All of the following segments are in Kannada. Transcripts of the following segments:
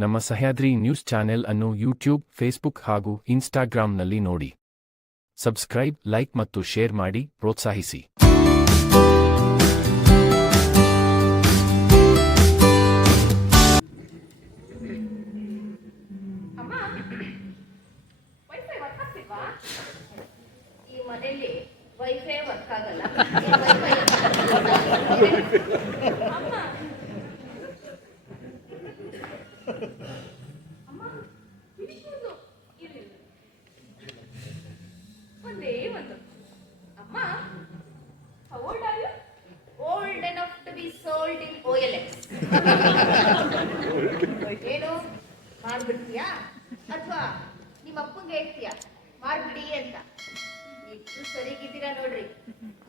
ನಮ್ಮ ಸಹ್ಯಾದ್ರಿ ನ್ಯೂಸ್ ಚಾನೆಲ್ ಅನ್ನು ಯೂಟ್ಯೂಬ್, ಫೇಸ್ಬುಕ್ ಹಾಗೂ ಇನ್ಸ್ಟಾಗ್ರಾಂನಲ್ಲಿ ನೋಡಿ. ಸಬ್ಸ್ಕ್ರೈಬ್, ಲೈಕ್ ಮತ್ತು ಶೇರ್ ಮಾಡಿ ಪ್ರೋತ್ಸಾಹಿಸಿ. ಈ ಮನೆಯಲ್ಲಿ ವೈಫೈ ವರ್ಕ್ ಆಗಲ್ಲ. ಒಂದೇ ಒಂದು ಅಮ್ಮ, how old are you? Old enough to be sold in OLX. ಏನು ಮಾಡ್ಬಿಡ್ತೀಯಾ ಅಥವಾ ನಿಮ್ಮ ಅಪ್ಪಂಗೆ ಹೇಳ್ತೀಯಾ ಮಾಡ್ಬಿಡಿ ಅಂತ? ಇಷ್ಟು ಸರಿಗಿದ್ದೀರಾ ನೋಡ್ರಿ.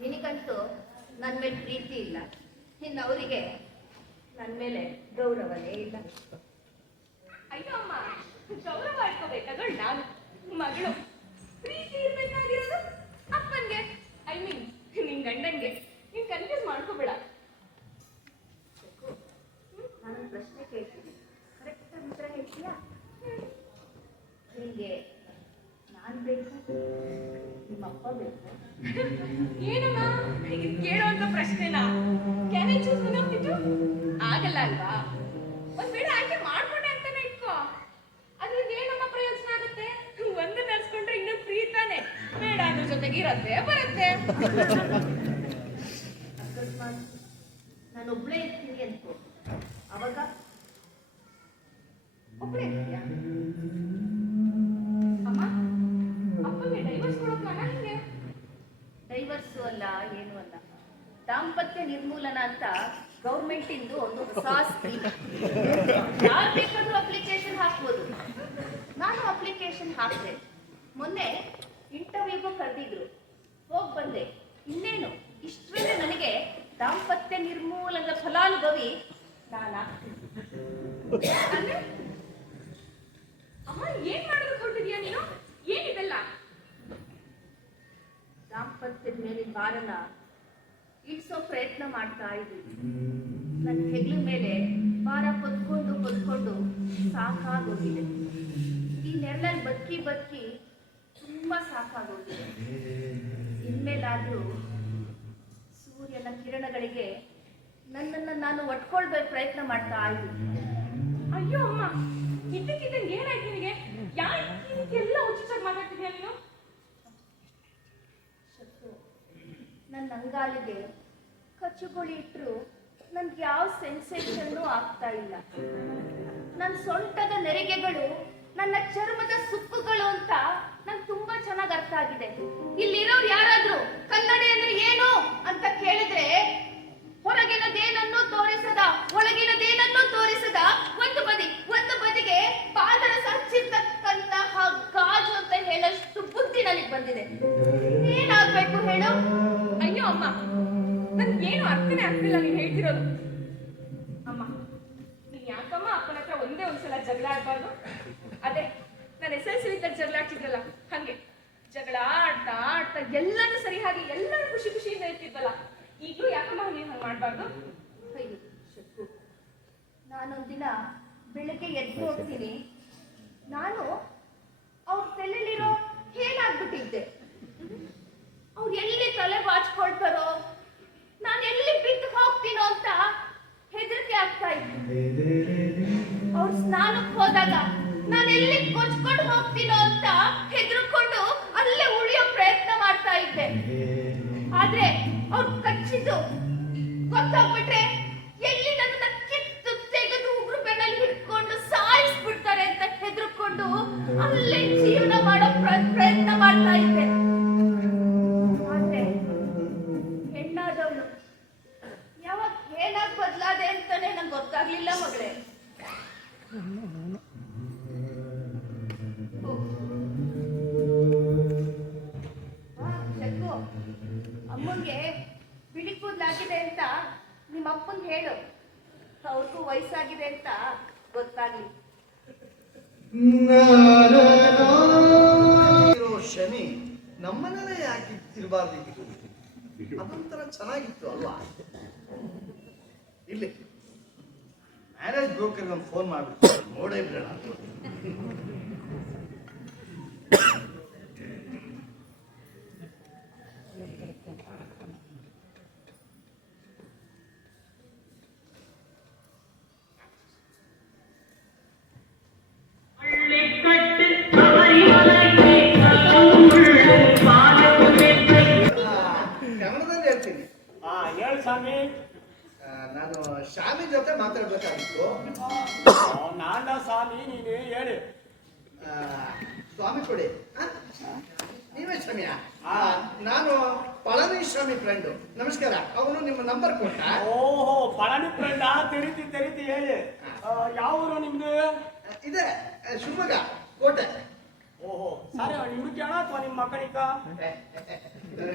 ನಿನಗಂತೂ ನನ್ನ ಮೇಲೆ ಪ್ರೀತಿ ಇಲ್ಲ, ಇನ್ನು ಅವರಿಗೆ ನನ್ನ ಮೇಲೆ ಗೌರವನೇ ಇಲ್ಲ. ಅಯ್ಯೋ ಅಮ್ಮ, ಗೌರವ ಇಟ್ಕೋಬೇಕಾದಳು ನಾನು, ಮಗಳು. ಪ್ರೀತಿ ಇರ್ಬೇಕಾಗಿರೋದು ಅಪ್ಪನ್ಗೆ, ಐ ಮೀನ್ ನಿನ್ ಗಂಡನ್ಗೆ. ನೀನ್ ಕನ್ಫ್ಯೂಸ್ ಮಾಡ್ಕೋಬೇಡ. ನಾನು ಪ್ರಶ್ನೆ ಕೇಳ್ತೀನಿ, ಕರೆಕ್ಟ್ ಉತ್ತರ ಹೇಳ್ತೀಯಾ? ನಿಂಗೆ ನಾನ್ ಬೇಕು, ನಿಮ್ಮಪ್ಪ ಬೇಕು? ಏನಮ್ಮ ಇದು ಕೇಳುವಂತ ಪ್ರಶ್ನೆನಾ? Can I choose one of the two? ಆಗಲ್ಲ ಅಲ್ವಾ? ಒಂದ್ ವೇಳೆ ಆಯ್ಕೆ ಮಾಡ್ಕೊಂಡೆ ಅಂತಾನೆ ಇಟ್ಕೋ, ಅದ್ರಿಂದ ಏನಮ್ಮ ಪ್ರಯೋಜನ ಆಗುತ್ತೆ? ಒಂದು ನಡ್ಸ್ಕೊಂಡ್ರೆ ಇನ್ನೊಂದು ಫ್ರೀ ತಾನೆ. ಬೇಡ ಅದ್ರ ಜೊತೆಗೆ ಇರತ್ತೆ ಬರುತ್ತೆ. ಅಕಸ್ಮಾತ್ ನಾನು ಒಬ್ಳೇ ಇರ್ತೀನಿ ಅನ್ಕೋ, ಅವಾಗ ಒಬ್ಳೇ ಇರ್ತೀಯ? ಅಮ್ಮ, ಅಪ್ಪಗೆ ಡೈವರ್ಸ್ ಕೊಡೋಕ್ಕಾನ? ಹಿಂಗೆ ಡೈವರ್ಸು ಅಲ್ಲ, ಏನು ಅಲ್ಲ, ದಾಂಪತ್ಯ ನಿರ್ಮೂಲನ ಅಂತ ಗೌರ್ಮೆಂಟ್ ಇಂದು ಒಂದು ಹೊಸ ಸ್ಕೀಮ್. ಯಾರು ಬೇಕಾದ್ರೂ ಅಪ್ಲಿಕೇಶನ್ ಹಾಕ್ಬೋದು. ನಾನು ಅಪ್ಲಿಕೇಶನ್ ಹಾಕಿದೆ. ಮೊನ್ನೆ ಇಂಟರ್ವ್ಯೂಗೂ ಕರೆದಿದ್ರು, ಹೋಗಿ ಬಂದೆ. ಇನ್ನೇನು ಇಷ್ಟರಲ್ಲೇ ನನಗೆ ದಾಂಪತ್ಯ ನಿರ್ಮೂಲನದ ಫಲಾನುಭವಿ ನಾನಾಗ್ತೀನಿ. ಅಮ್ಮ, ಏನ್ ಮಾಡೋದಕ್ಕೆ ಹೊರಟಿದ್ಯಾ ನೀನು? ಏನಿದೆಲ್ಲ? ದಾಂಪತ್ಯದ ಮೇಲಿನ ಭಾರನ ಇಳಿಸೋ ಪ್ರಯತ್ನ ಮಾಡ್ತಾ ಇದ್ದೀನಿ. ನನ್ನ ಹೆಗ್ಲ ಮೇಲೆ ಭಾರ ಹೊತ್ಕೊಂಡು ಸಾಕಾಗೋಗಿದೆ. ಈ ನೆರಳಲ್ಲಿ ಬದುಕಿ ತುಂಬಾ ಸಾಕಾಗೋಗಿದೆ. ಇನ್ಮೇಲಾದ್ರೂ ಸೂರ್ಯನ ಕಿರಣಗಳಿಗೆ ನನ್ನನ್ನು ನಾನು ಒಟ್ಕೊಳ್ಬೇಕು ಪ್ರಯತ್ನ ಮಾಡ್ತಾ ಇದ್ದೀನಿ. ಅಯ್ಯೋ ಅಮ್ಮ, ಇದ್ದಕ್ಕಿದ್ದಂಗೆ ಏನಾಯ್ತು ನಿನಗೆ? ಎಲ್ಲ ಉಚಿತವಾಗಿ ಮಾತಾಡ್ತಿದ್ಯಾ ನೀನು? ನನ್ನ ಅಂಗಾಲಿಗೆ ಕಚ್ಚುಗೊಳಿ ಇಟ್ಟರು ನನ್ಗೆ ಯಾವ ಸೆನ್ಸೇಷನ್ನು ಆಗ್ತಾ ಇಲ್ಲ. ನನ್ನ ಸೊಂಟದ ನೆರಿಗೆಗಳು ನನ್ನ ಚರ್ಮದ ಸುಕ್ಕುಗಳು ಅಂತ ನಂಗೆ ತುಂಬಾ ಚೆನ್ನಾಗಿ ಅರ್ಥ ಆಗಿದೆ. ಇಲ್ಲಿರೋರು ಯಾರಾದ್ರೂ ಕನ್ನಡಿ ಅಂದ್ರೆ ಏನು ಅಂತ ಕೇಳಿದ್ರೆ, ಹೊರಗಿನದೇನನ್ನು ತೋರಿಸದ, ಒಳಗಿನದೇನನ್ನು ತೋರಿಸದ, ಒಂದು ಬದಿಗೆ ಪಾದರಸ ಹಚ್ಚಿರ್ತಕ್ಕಂತಹ ಗಾಜು ಅಂತ ಹೇಳಷ್ಟು ಬುದ್ಧಿ ನನಗೆ ಬಂದಿದೆ. ಏನಾಗ್ಬೇಕು ಹೇಳು? ಅಯ್ಯೋ ಅಮ್ಮ, ನನ್ಗೇನು ಅರ್ಥನೇ ಆಗ್ತಿಲ್ಲ ನೀನ್ ಹೇಳ್ತಿರೋದು. ಅಮ್ಮ, ನೀನ್ ಯಾಕಮ್ಮ ಅಪ್ಪನ ಹತ್ರ ಒಂದೇ ಒಂದ್ಸಲ ಜಗಳ ಆಡ್ಬಾರ್ದು? ಅದೇ ನಾನು SLC ಜಗಳ ಆಡ್ತಿದ್ರಲ್ಲ, ಹಂಗೆ ಜಗಳ ಆಡ್ತಾ ಎಲ್ಲರೂ ಸರಿ ಹಾಗೆ ಎಲ್ಲರೂ ಖುಷಿಯಿಂದ ಇರ್ತಿದ್ವಲ್ಲ, ಈಗಲೂ ಯಾಕಮ್ಮ ನೀನ್ ಹಂಗೆ ಮಾಡ್ಬಾರ್ದು? ಅಯ್ಯೋ ಶಕ್ಕು, ನಾನೊಂದಿನ ಬೆಳಗ್ಗೆ ಎದ್ದು ಹೋಗ್ತೀನಿ, ನಾನು ಅವ್ರ ತಲೆಯಲ್ಲಿರೋ ಹೇಗಾಗ್ಬಿಟ್ಟಿದ್ದೆ. ಅವ್ರು ಎಲ್ಲಿ ತಲೆ ಬಾಚ್ಕೊಳ್ತಾರೋ, ನಾನು ಎಲ್ಲಿ ಬಿದ್ದು ಹೋಗ್ತೀನೋ ಅಂತ ಹೆದರಿಕೆ ಆಗ್ತಾ ಇತ್ತು. ಅವ್ರು ಸ್ನಾನಕ್ಕೆ ಹೋದಾಗ ನಾನು ಎಲ್ಲಿ ಕೊಚ್ಕೊಂಡು ಹೋಗ್ತೀನೋ ಅಂತ ಹೆದರ್ಕೊಂಡು ಅಲ್ಲೇ ಉಳಿಯೋ ಪ್ರಯತ್ನ ಮಾಡ್ತಾ ಇದ್ದೆ. ಆದ್ರೆ ಅವ್ರು ಕಚ್ಚಿದ್ದು ಗೊತ್ತಾಗ್ಬಿಟ್ರೆ ಎಲ್ಲಿ ನನ್ನ ಕಿತ್ತು ತೆಗೆದು ಉಗುರು ಬೆನ್ನಲ್ಲಿ ಹಿಡ್ಕೊಂಡು ಸಾಯಿಸ್ಬಿಡ್ತಾರೆ ಅಂತ ಹೆದರ್ಕೊಂಡು ಅಲ್ಲೇ ಜೀವನ ಮಾಡೋ ಪ್ರಯತ್ನ ಮಾಡ್ತಾ ಇದ್ದೆ. ಆದ್ರೆ ಹೆಣ್ಣಾದವಳು ಯಾವಾಗ ಏನಾಗ್ ಬದಲಾದೆ ಅಂತಾನೆ ನಂಗೆ ಗೊತ್ತಾಗ್ಲಿಲ್ಲ ಮಗಳೇ. ಅಮ್ಮಂಗೆ ಬಿಳಿ ಕೂದಲಾಗಿದೆ ಅಂತ ನಿಮ್ಮ ಅಪ್ಪಂಗೆ ಹೇಳು, ಅವ್ರಿಗೂ ವಯಸ್ಸಾಗಿದೆ ಅಂತ ಗೊತ್ತಾಗ್ಲಿ. ಶನಿ ನಮ್ಮನೆಲ್ಲ ಯಾಕೆ ಇರಬಾರ್ದಿತ್ತು? ಅದೊಂಥರ ಚೆನ್ನಾಗಿತ್ತು ಅಲ್ವಾ? ಇಲ್ಲಿ ಮ್ಯಾರೇಜ್ ಬ್ರೋಕರ್ ಒಂದು ಫೋನ್ ಮಾಡ್ಬಿಟ್ಟು ನೋಡೇ ಬಿಡೋಣ. ಕನ್ನಡದಲ್ಲಿ ಹೇಳ್ತೀನಿ. ಹೇಳು ಸ್ವಾಮಿ. ನಾನು ಶಾಮಿ ಜೊತೆ ಮಾತಾಡ್ಬೇಕಾಗಿತ್ತು. ನಾನ ಸ್ವಾಮಿ, ನೀನು ಹೇಳು. ಸ್ವಾಮಿ ಕೊಡಿ. ನೀವೇ ಶಾಮಿಯ? ನಾನು ಪಳನಿಸ್ವಾಮಿ ಫ್ರೆಂಡು. ನಮಸ್ಕಾರ. ಅವನು ನಿಮ್ಮ ನಂಬರ್ ಕೊಟ್ಟ. ಓಹೋ, ಪಳನಿ ಫ್ರೆಂಡ್. ತೆರಿತಿ ಹೇಳಿ. ಯಾವ ಊರು ನಿಮ್ದು? ಇದೆ ಶಿವಮೊಗ್ಗ ಕೋಟೆ. ಓಹೋ, ಸರಿ. ನಿಮ್ಗೆ ಕೇಳ ಅಥವಾ ನಿಮ್ಮ ಮಕ್ಕಳಿಗ?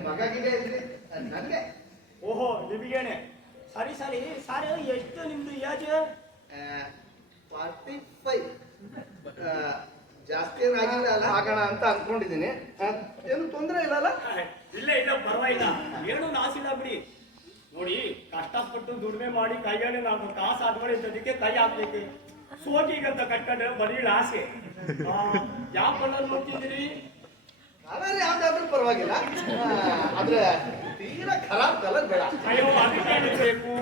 ಮಗನಿಗೆ ಇದ್ರಿ ನನಗೆ. ಓಹೋ, ನಿಮಗೇನೆ. ಸರಿ. ಎಷ್ಟು ನಿಮ್ದು ಏಜ್? 45. ಜಾಸ್ತಿ ಏನಾಗಿಲ್ಲ ಅಲ್ಲ, ಆಗೋಣ ಅಂತ ಅನ್ಕೊಂಡಿದ್ದೀನಿ. ಏನು ತೊಂದರೆ ಇಲ್ಲಲ್ಲ? ಇಲ್ಲ, ಪರವಾಗಿಲ್ಲ. ಏನು ನಾಸಿಲ್ಲ ಬಿಡಿ. ನೋಡಿ, ಕಷ್ಟಪಟ್ಟು ದುಡಿಮೆ ಮಾಡಿ ಕೈಗಾಡಿ ನಾವು ಕಾಸು ಆದ್ಮೇಲೆ ಇಂಥದಕ್ಕೆ ಕೈ ಹಾಕ್ಬೇಕು. ಸೋಕಿಗಂತ ಕಟ್ಕೊಂಡ್ರೆ ಬರೀ ಆಸೆ. ಯಾವ ಕಲರ್ ನೋಡ್ತಿದ್ದೀರಿ? ಕಲರ್ ಯಾವ್ದಾದ್ರೂ ಪರವಾಗಿಲ್ಲ, ಆದ್ರೆ ತೀರಾ ಖರಾಬ್ ಕಲರ್ ಬೇಡ. ಅಯ್ಯೋ, ಅದಕ್ಕೆ ಬೇಕು.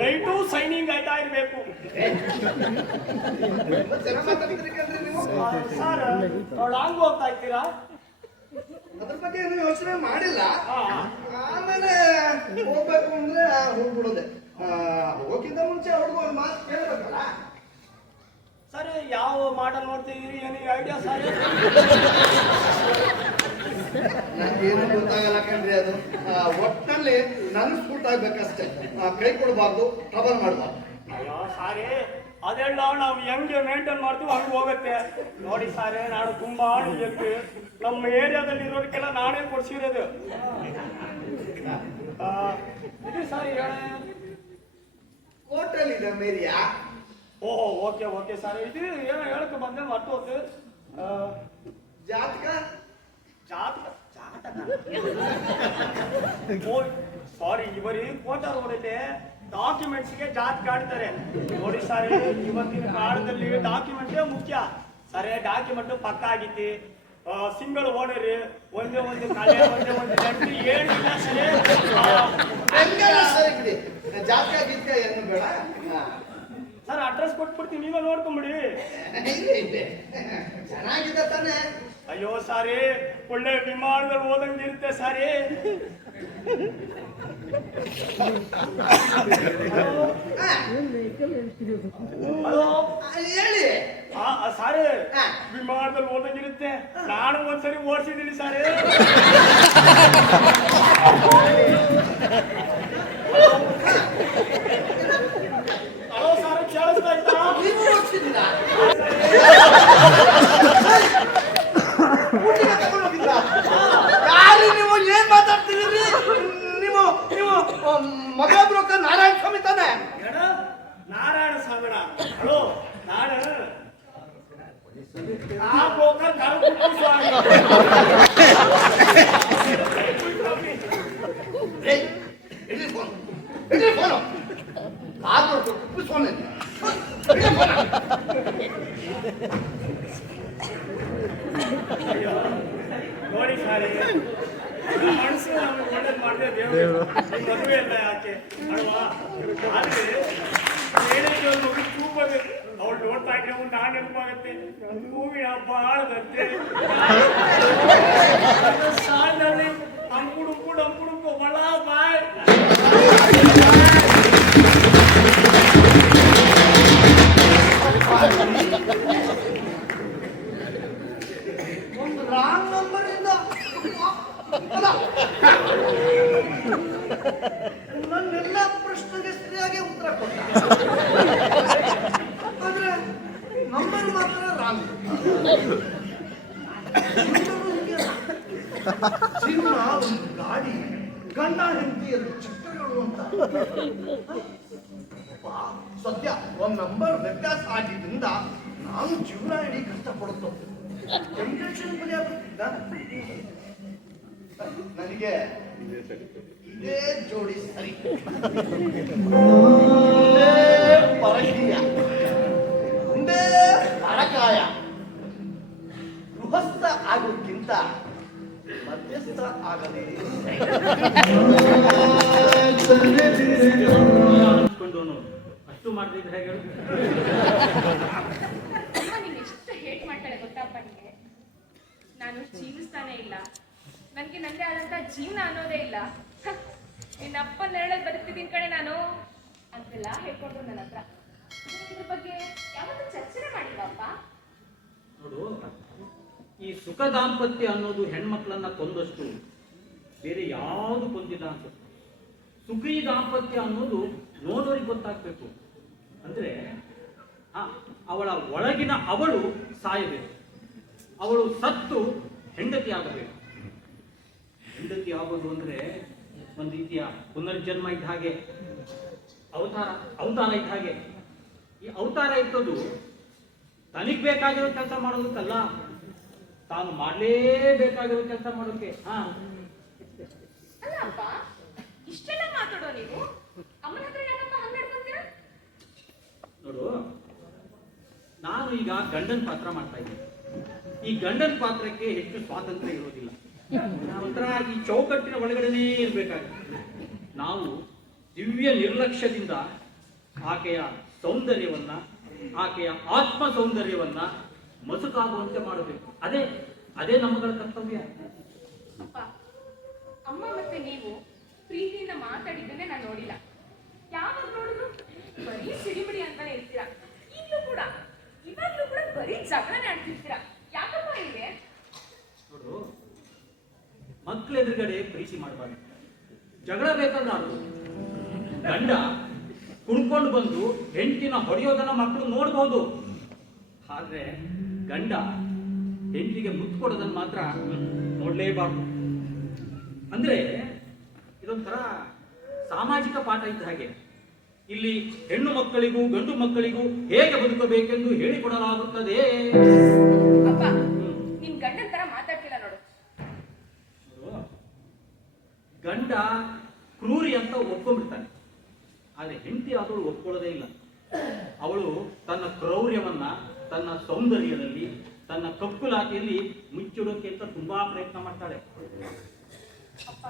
ಲೈಟು ಸೈನಿಂಗ್ ಆಯ್ತಾ ಇರ್ಬೇಕು. ಚೆನ್ನಾಗಿ ಮಾತಾಡ್ತೀರಿ ಕಣ್ರಿ ನೀವು. ಸರ್, ಲಾಂಗ್ ಹೋಗ್ತಾ ಇರ್ತೀರಾ? ಅದ್ರ ಬಗ್ಗೆ ಏನು ಯೋಚನೆ ಮಾಡಿಲ್ಲ. ಆಮೇಲೆ ಹೋಗ್ಬೇಕು ಅಂದ್ರೆ ಹೋಗ್ಬಿಡೋದೆ. ಹೋಗೋಕ್ಕಿಂತ ಮುಂಚೆ ಅವ್ರಿಗೂ ಒಂದು ಮಾತು ಕೇಳಬೇಕಲ್ಲ. ಸರ್, ಯಾವ ಮಾಡಲ್ ನೋಡ್ತಿದ್ದೀರಿ? ಏನು ಐಡಿಯಾ ಸರ್? ನನಗೇನು ಗೊತ್ತಾಗಲ್ಲ ಕಣ್ರಿ. ಅದು ಒಟ್ಟಿನಲ್ಲಿ ನನಗೆ ಸೂಟ್ ಆಗ್ಬೇಕಷ್ಟೇ. ಕೈ ಕೊಡಬಾರ್ದು, ಟ್ರಬಲ್ ಮಾಡಬಾರ್ದು. ಅಯ್ಯೋ ಸಾರಿ, ಅದೆಲ್ಲ ನಾವು ಹೆಂಗೆ ಮೇಂಟೈನ್ ಮಾಡ್ತೀವಿ ಹಂಗೆ ಹೋಗುತ್ತೆ. ನೋಡಿ ಸಾರಿ, ನಾನು ತುಂಬಾ ವ್ಯಕ್ತಿ. ನಮ್ಮ ಏರಿಯಾದಲ್ಲಿ ಇರೋದಕ್ಕೆಲ್ಲ ನಾನೇ ಕೊಡ್ಸಿರೋದು. ಇದು ಸಾರಿ ಹೇಳ. ಹೋಟೆಲ್ ಇದೆ ಮೇರಿಯಾ? ಓಹೋ, ಓಕೆ ಸರ್. ಇದು ಏನೋ ಹೇಳಕ್ಕೆ ಬಂದೆ ಮರ್ತೋದು. ಜಾತಕ ಓ ಸಾರಿ, ಇವರಿ ಕೋಟ ರೋಡಲ್ಲಿ ಡಾಕ್ಯುಮೆಂಟ್ಸ್ಗೆ ಜಾತಕ ಆಡ್ತಾರೆ. ನೋಡಿ ಸರ್, ಇವತ್ತಿನ ಕಾಲದಲ್ಲಿ ಡಾಕ್ಯುಮೆಂಟೇ ಮುಖ್ಯ. ಸರಿ, ಡಾಕ್ಯುಮೆಂಟ್ ಪಕ್ಕ ಆಗಿತ್ತು. ಸಿಂಗಲ್ ಓನರ್, ಒಂದೇ ಒಂದು ಕಲೆ, ಒಂದೇ ಒಂದು ಗಂಟೆ ಏನಿಲ್ಲ ಸರಿ. ಸರಿ ಬಿಡಿ, ಜಾತಕ ಗೀತಕ ಏನು ಬೇಡ. ಸರ್, ಅಡ್ರೆಸ್ ಕೊಟ್ಬಿಡ್ತೀನಿ, ನೀವೇ ನೋಡ್ಕೊಂಬಿಡಿ. ಚೆನ್ನಾಗಿದೆ ತಾನೆ? ಅಯ್ಯೋ ಸಾರಿ, ಒಳ್ಳೆ ವಿಮಾನದಲ್ಲಿ ಓದಂಗಿರುತ್ತೆ ಸಾರಿ. ಹಲೋ, ಹೇಳಿ. ಸಾರಿ, ವಿಮಾನದಲ್ಲಿ ಓದಂಗಿರುತ್ತೆ. ನಾನು ಒಂದ್ಸರಿ ಓಡಿಸಿದ್ದೀನಿ ಸಾರಿ. ಹಲೋ ಸಾರಿ, ಕೇಳಿಸ್ತಾ ಇತ್ತಾ? ನೀವು ಓಡಿಸಿದ್ದೀರಾ? ಯಾರು ನೀವು? ಏನ್ ಮಾತಾಡ್ತಿದ್ದೀರಿ ನೀವು? ಮಗ ಬ್ರೋಕರ್ ನಾರಾಯಣ ಸ್ವಾಮಿ ತಾನೆ? ನಾರಾಯಣ ಸ್ವಾಮಿನ? ಹಲೋ, ನಾನು ಆ ಬ್ರೋಕರ್ ಕರಕುಪ್ಪು ಸ್ವಾಮಿ. ಇಡ್ಲಿ ಫೋನು. ಆದ್ರೂ ಕುಪ್ಪು ಸ್ವಾಮಿ. ನೋಡಿ ಸಾರಿ, ಮನಸ್ಸು ನಮ್ಗೆ ಒಳ್ಳೇದು ಮಾಡಿದೆ ದೇವರು. ಮದುವೆ ಇಲ್ಲ ಯಾಕೆ ಅಲ್ವಾ? ಆದ್ರೆ ಏನೇನು ಒಂದು ಮಗು ಕೂಗಬೇಕು. ಅವಳು ನೋಡ್ತಾ ಇದ್ರೆ ಒಂದು ನಾನ್ ನೆನಪಾಗತ್ತೆ. ಹೂವಿನ ಹಬ್ಬ ಆಳದಂತೆ ಸಾಲಿನಲ್ಲಿ ಅಂಕುಡುಕು ಬಳ ಬಾಯ್. ಒಂದು ರಾಂಗ್ ನಂಬರ್ ಇಂದ ನನ್ನೆಲ್ಲ ಪ್ರಶ್ನೆಗೆ ಸರಿಯಾಗಿ ಉತ್ತರ ಕೊಟ್ಟ. ಆದ್ರೆ ನಂಬರ್ ಮಾತ್ರ ರಾಂಗ್. ಜೀವನ ಒಂದು ಗಾಡಿ, ಗಂಡ ಹೆಂಡತಿ ಎರಡು ಚಕ್ರಗಳು ಅಂತ. ಸದ್ಯ ಒಂದ್ ನಂಬರ್ ವ್ಯತ್ಯಾಸ ಆಗಿದ್ರಿಂದ ನಾನು ಜೀವನ ಇಡೀ ಕಷ್ಟಪಡುತ್ತೋ. ನನಗೆ ಇದೇ ಜೋಡಿ ಸರಿ. ಒಂದೇ ಪರಕೀಯ, ಒಂದೇ ಪರಕಾಯ. ಗೃಹಸ್ಥ ಆಗೋಕ್ಕಿಂತ ಮಧ್ಯಸ್ಥ ಆಗಲೇ ಅನ್ಕೊಂಡವನು ಅಷ್ಟು ಮಾಡಿದ್ರೆ ಹೇಗೆ? ಅಮ್ಮ ನೀನ್ ಎಷ್ಟು ಹೇಟ್ ಮಾಡ್ತಾಳೆ ಗೊತ್ತಪ್ಪ ನಿಂಗೆ. ನಾನು ಜೀವಿಸ್ತಾನೆ ಇಲ್ಲ, ನನ್ಗೆ ನಂದೇ ಆದಂತ ಜೀವನ ಅನ್ನೋದೇ ಇಲ್ಲ. ನಿನ್ನ ಅಪ್ಪ ನೆರಳಲ್ಲಿ ಬದುಕ್ತಿದ್ದೀನಿ ಕಣೆ ನಾನು ಅಂತೆಲ್ಲ ಹೇಳ್ಕೊಂಡ್ರು ನನ್ನ ಹತ್ರ. ಇದ್ರ ಬಗ್ಗೆ ಯಾವತ್ತೂ ಚರ್ಚೆನೆ ಮಾಡಿಲ್ಲಪ್ಪ. ನೋಡು, ಈ ಸುಖ ದಾಂಪತ್ಯ ಅನ್ನೋದು ಹೆಣ್ಮಕ್ಳನ್ನ ಕೊಂದಷ್ಟು ಬೇರೆ ಯಾವುದು ಕೊಂದಿಲ್ಲ ಅನ್ಸುತ್ತೆ. ಸುಖಿ ದಾಂಪತ್ಯ ಅನ್ನೋದು ನೋಡೋರಿಗೆ ಗೊತ್ತಾಗ್ಬೇಕು. ಅಂದ್ರೆ ಅವಳ ಒಳಗಿನ ಅವಳು ಸಾಯಬೇಕು, ಅವಳು ಸತ್ತು ಹೆಂಡತಿ ಆಗಬೇಕು. ಹೆಂಡತಿ ಆಗೋದು ಅಂದ್ರೆ ಒಂದು ರೀತಿಯ ಪುನರ್ಜನ್ಮ ಇದ್ದ ಹಾಗೆ, ಅವತಾರ ಇದ್ದ ಹಾಗೆ. ಈ ಅವತಾರ ಇರ್ತದು ತನಿಗ್ ಬೇಕಾಗಿರೋ ಕೆಲಸ ಮಾಡೋದಕ್ಕಲ್ಲ, ತಾನು ಮಾಡಲೇಬೇಕಾಗಿರೋ ಕೆಲಸ ಮಾಡೋಕೆ. ಅಲ್ಲ ಅಪ್ಪ, ಇಷ್ಟೆಲ್ಲ ಮಾತಾಡೋ ನೀವು ಅಮ್ಮನ ಹತ್ರ ಯಾಕಪ್ಪ ಹಂಗ್ ನಡ್ಕೊಂತೀರಾ? ನೋಡು, ನಾನು ಈಗ ಗಂಡನ ಪಾತ್ರ ಮಾಡ್ತಾ ಇದ್ದೀನಿ. ಈ ಗಂಡನ ಪಾತ್ರಕ್ಕೆ ಹೆಚ್ಚು ಸ್ವಾತಂತ್ರ್ಯ ಇರೋದಿಲ್ಲ. ಒಂಥರ ಈ ಚೌಕಟ್ಟಿನ ಒಳಗಡೆನೇ ಇರ್ಬೇಕಾಗುತ್ತೆ. ನಾವು ದಿವ್ಯ ನಿರ್ಲಕ್ಷ್ಯದಿಂದ ಆಕೆಯ ಸೌಂದರ್ಯವನ್ನ, ಆಕೆಯ ಆತ್ಮ ಸೌಂದರ್ಯವನ್ನ ಮಸುಕಾಗುವಂತೆ ಮಾಡಬೇಕು. ಅದೇ ನಮ್ಮಗಳ ಕರ್ತವ್ಯ. ಅಪ್ಪ, ಅಮ್ಮ ಮತ್ತೆ ನೀವು ಪ್ರೀತಿಯಿಂದ ಮಾತಾಡಿದ್ದನ್ನೇ ನಾನು ನೋಡಿಲ್ಲ. ಯಾವಾಗ ನೋಡಿದ್ರು ಬರೀ ಸಿಡಿಮಿಡಿ ಅಂತಾನೆ ಇರ್ತೀರಾ. ಇವಾಗ್ಲೂ ಕೂಡ ಬರೀ ಜಗಳನೇ ಆಡ್ತಿರ್ತೀರಾ. ಯಾಕಪ್ಪ ಹಿಂಗೆ? ನೋಡು, ಮಕ್ಕಳ ಎದುರುಗಡೆ ಪ್ರೀತಿ ಮಾಡಬಾರ್ದು. ಜಗಳ ಬೇಕಾದ್ರೆ ಆಡ್ಬೋದು. ಗಂಡ ಕುಡ್ಕೊಂಡು ಬಂದು ಹೆಂಡತಿನ ಹೊಡೆಯೋದನ್ನ ಮಕ್ಕಳು ನೋಡ್ಬೋದು. ಆದ್ರೆ ಗಂಡ ಹೆಂಡತಿಗೆ ಮುತ್ತು ಕೊಡೋದನ್ನ ಮಾತ್ರ ನೋಡ್ಲೇಬಾರ್ದು. ಅಂದ್ರೆ ಇದೊಂಥರ ಸಾಮಾಜಿಕ ಪಾಠ ಇದ್ದ ಹಾಗೆ. ಇಲ್ಲಿ ಹೆಣ್ಣು ಮಕ್ಕಳಿಗೂ ಗಂಡು ಮಕ್ಕಳಿಗೂ ಹೇಗೆ ಬದುಕಬೇಕೆಂದು ಹೇಳಿಕೊಡಲಾಗುತ್ತದೆ. ಅಪ್ಪ, ನಿನ್ ಗಂಡನ ತರ ಮಾತಾಡ್ತಿಲ್ಲ ನೋಡು. ಗಂಡ ಕ್ರೂರಿ ಅಂತ ಒಪ್ಕೊಂಡ್ಬಿಡ್ತಾನೆ, ಆದ್ರೆ ಹೆಂಡತಿ ಆದವಳು ಒಪ್ಕೊಳ್ಳೋದೇ ಇಲ್ಲ. ಅವಳು ತನ್ನ ಕ್ರೌರ್ಯವನ್ನ ತನ್ನ ಸೌಂದರ್ಯದಲ್ಲಿ, ತನ್ನ ಕಪ್ಪುಲಾತಿಯಲ್ಲಿ ಮುಚ್ಚಿಡೋಕೆ ಅಂತ ತುಂಬಾ ಪ್ರಯತ್ನ ಮಾಡ್ತಾಳೆ. ಅಪ್ಪ,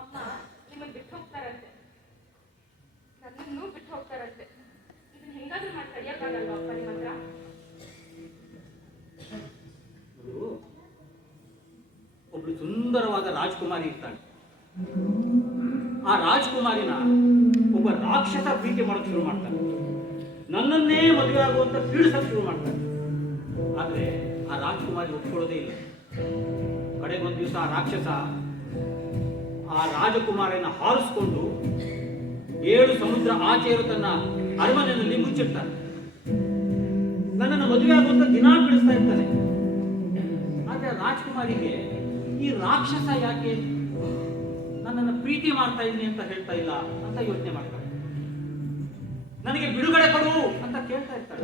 ಅಮ್ಮ ನಿಮ್ಮನ್ನ ಬಿಟ್ಟು ಹೋಗ್ತಾರಂತೆ, ನನ್ನನ್ನು ಬಿಟ್ಟು ಹೋಗ್ತಾರಂತೆ. ಇದನ್ನ ಹೆಂಗಾದ್ರೂ ಮಾಡಿ ತಡಿಯಕ್ಕಾಗಲ್ವಾ ಅಪ್ಪ ನಿಮ್ಮ ಹತ್ರ? ಒಬ್ಳು ಸುಂದರವಾದ ರಾಜ್ಕುಮಾರಿ ಇರ್ತಾಳೆ. ಆ ರಾಜ್ಕುಮಾರಿನ ಒಬ್ಬ ರಾಕ್ಷಸ ಪ್ರೀತಿ ಮಾಡೋಕೆ ಶುರು ಮಾಡ್ತಾನೆ. ನನ್ನನ್ನೇ ಮದುವೆ ಆಗುವಂತ ಪೀಡಿಸಕ್ಕೆ ಶುರು ಮಾಡ್ತಾನೆ. ಆದ್ರೆ ಆ ರಾಜ್ಕುಮಾರಿ ಒಪ್ಕೊಳ್ಳೋದೇ ಇಲ್ಲ. ಕಡೆಗೊಂದು ದಿವಸ ಆ ರಾಕ್ಷಸ ಆ ರಾಜಕುಮಾರನ ಹಾರಿಸ್ಕೊಂಡು 7 ಸಮುದ್ರ ಆಚೆ ಇರೋ ತನ್ನ ಅರಮನೆಯಲ್ಲಿ ಮುಚ್ಚಿರ್ತಾನೆ. ನನ್ನನ್ನು ಮದುವೆ ಆಗುವಂತ ದಿನ ಬಿಡಿಸ್ತಾ ಇರ್ತಾನೆ. ಆದ್ರೆ ರಾಜ್ಕುಮಾರಿಗೆ ಈ ರಾಕ್ಷಸ ಯಾಕೆ ನನ್ನನ್ನು ಪ್ರೀತಿ ಮಾಡ್ತಾ ಇದ್ದೀನಿ ಅಂತ ಹೇಳ್ತಾ ಇಲ್ಲ ಅಂತ ಯೋಚನೆ ಮಾಡ್ತಾಳೆ. ನನಗೆ ಬಿಡುಗಡೆ ಕೊಡು ಅಂತ ಕೇಳ್ತಾ ಇರ್ತಾಳೆ.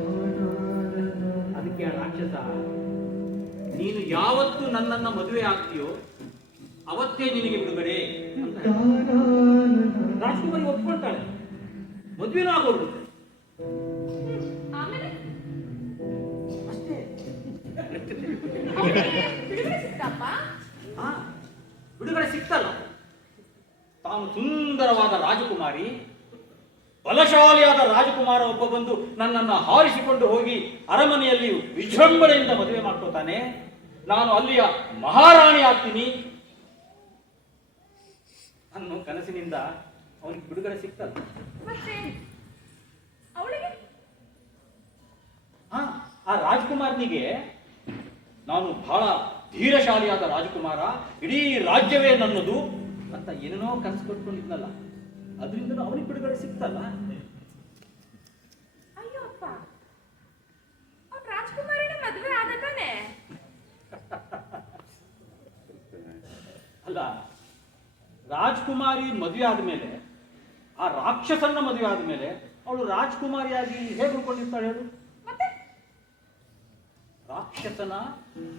ಅದಕ್ಕೆ ಆ ರಾಕ್ಷಸ, ನೀನು ಯಾವತ್ತು ನನ್ನನ್ನ ಮದುವೆ ಆಗ್ತೀಯೋ ಅವತ್ತೇ ನಿನಗೆ ಬಿಡುಗಡೆ ಅಂತ ರಾಜ್ಕುಮಾರಿ ಒಪ್ಕೊಳ್ತಾಳೆ. ಮದುವೆನೂ ಆಗೋದು ಆಮೇಲೆ ಅಷ್ಟೇ. ಬಿಡುಗಡೆ ಸಿಕ್ತಪ್ಪ? ಬಿಡುಗಡೆ ಸಿಕ್ತಲ್ಲ. ತಾನು ಸುಂದರವಾದ ರಾಜಕುಮಾರಿ, ಬಲಶಾಲಿಯಾದ ರಾಜಕುಮಾರ ಒಬ್ಬ ಬಂದು ನನ್ನನ್ನು ಹಾರಿಸಿಕೊಂಡು ಹೋಗಿ ಅರಮನೆಯಲ್ಲಿ ವಿಜೃಂಭಣೆಯಿಂದ ಮದುವೆ ಮಾಡ್ಕೋತಾನೆ. ನಾನು ಅಲ್ಲಿಯ ಮಹಾರಾಣಿ ಆಗ್ತೀನಿ ಅನ್ನೋ ಕನಸಿನಿಂದ ಅವನಿಗೆ ಬಿಡುಗಡೆ ಸಿಕ್ತಲ್ಲ. ಮತ್ತೆ ಅವಳಿಗೆ ಆ ರಾಜಕುಮಾರನಿಗೆ ನಾನು ಬಹಳ ಧೀರಶಾಲಿಯಾದ ರಾಜಕುಮಾರ, ಇಡೀ ರಾಜ್ಯವೇ ನನ್ನದು ಅಂತ ಏನೇನೋ ಕನಸು ಕೊಟ್ಕೊಂಡಿದ್ನಲ್ಲ, ಅದರಿಂದ ಅವನಿಗೆ ಬಿಡುಗಡೆ ಸಿಕ್ತಲ್ಲ. ಅಯ್ಯೋ ಅಪ್ಪ, ಅವ್ನು ರಾಜ್ಕುಮಾರಿನ ಮದುವೆ ಆಗತಾನೆ? ಅಲ್ಲ, ರಾಜ್ಕುಮಾರಿ ಮದುವೆ ಆದ್ಮೇಲೆ, ಆ ರಾಕ್ಷಸನ್ನ ಮದುವೆ ಆದ್ಮೇಲೆ ಅವಳು ರಾಜ್ಕುಮಾರಿಯಾಗಿ ಹೇಗೆ ಉಳ್ಕೊಂಡಿರ್ತಾಳೆ ಹೇಳು? ಮತ್ತೆ ರಾಕ್ಷಸನ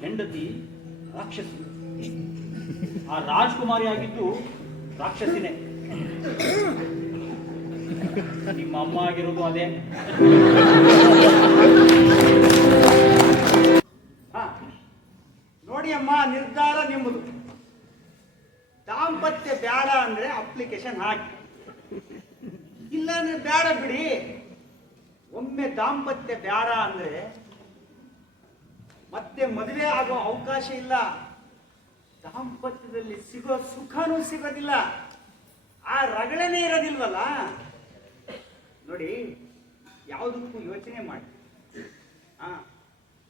ಹೆಂಡತಿ ರಾಕ್ಷಸಿ ಆ ರಾಜ್ಕುಮಾರಿ ಆಗಿದ್ದು ರಾಕ್ಷಸಿನೇ. ನಿಮ್ಮ ಅಮ್ಮ ಆಗಿರೋದು ಅದೇ. ಹಾ, ನೋಡಿ ಅಮ್ಮ, ನಿರ್ಧಾರ ನಿಮ್ಮದು. ದಾಂಪತ್ಯ ಬೇಡ ಅಂದ್ರೆ ಅಪ್ಲಿಕೇಶನ್ ಹಾಕಿ, ಇಲ್ಲ ಅಂದ್ರೆ ಬೇಡ ಬಿಡಿ. ಒಮ್ಮೆ ದಾಂಪತ್ಯ ಬೇಡ ಅಂದ್ರೆ ಮತ್ತೆ ಮದುವೆ ಆಗೋ ಅವಕಾಶ ಇಲ್ಲ. ದಾಂಪತ್ಯದಲ್ಲಿ ಸಿಗೋ ಸುಖನೂ ಸಿಗೋದಿಲ್ಲ, ಆ ರಗಳನೇ ಇರೋದಿಲ್ವಲ್ಲ. ನೋಡಿ, ಯಾವುದಕ್ಕೂ ಯೋಚನೆ ಮಾಡಿ.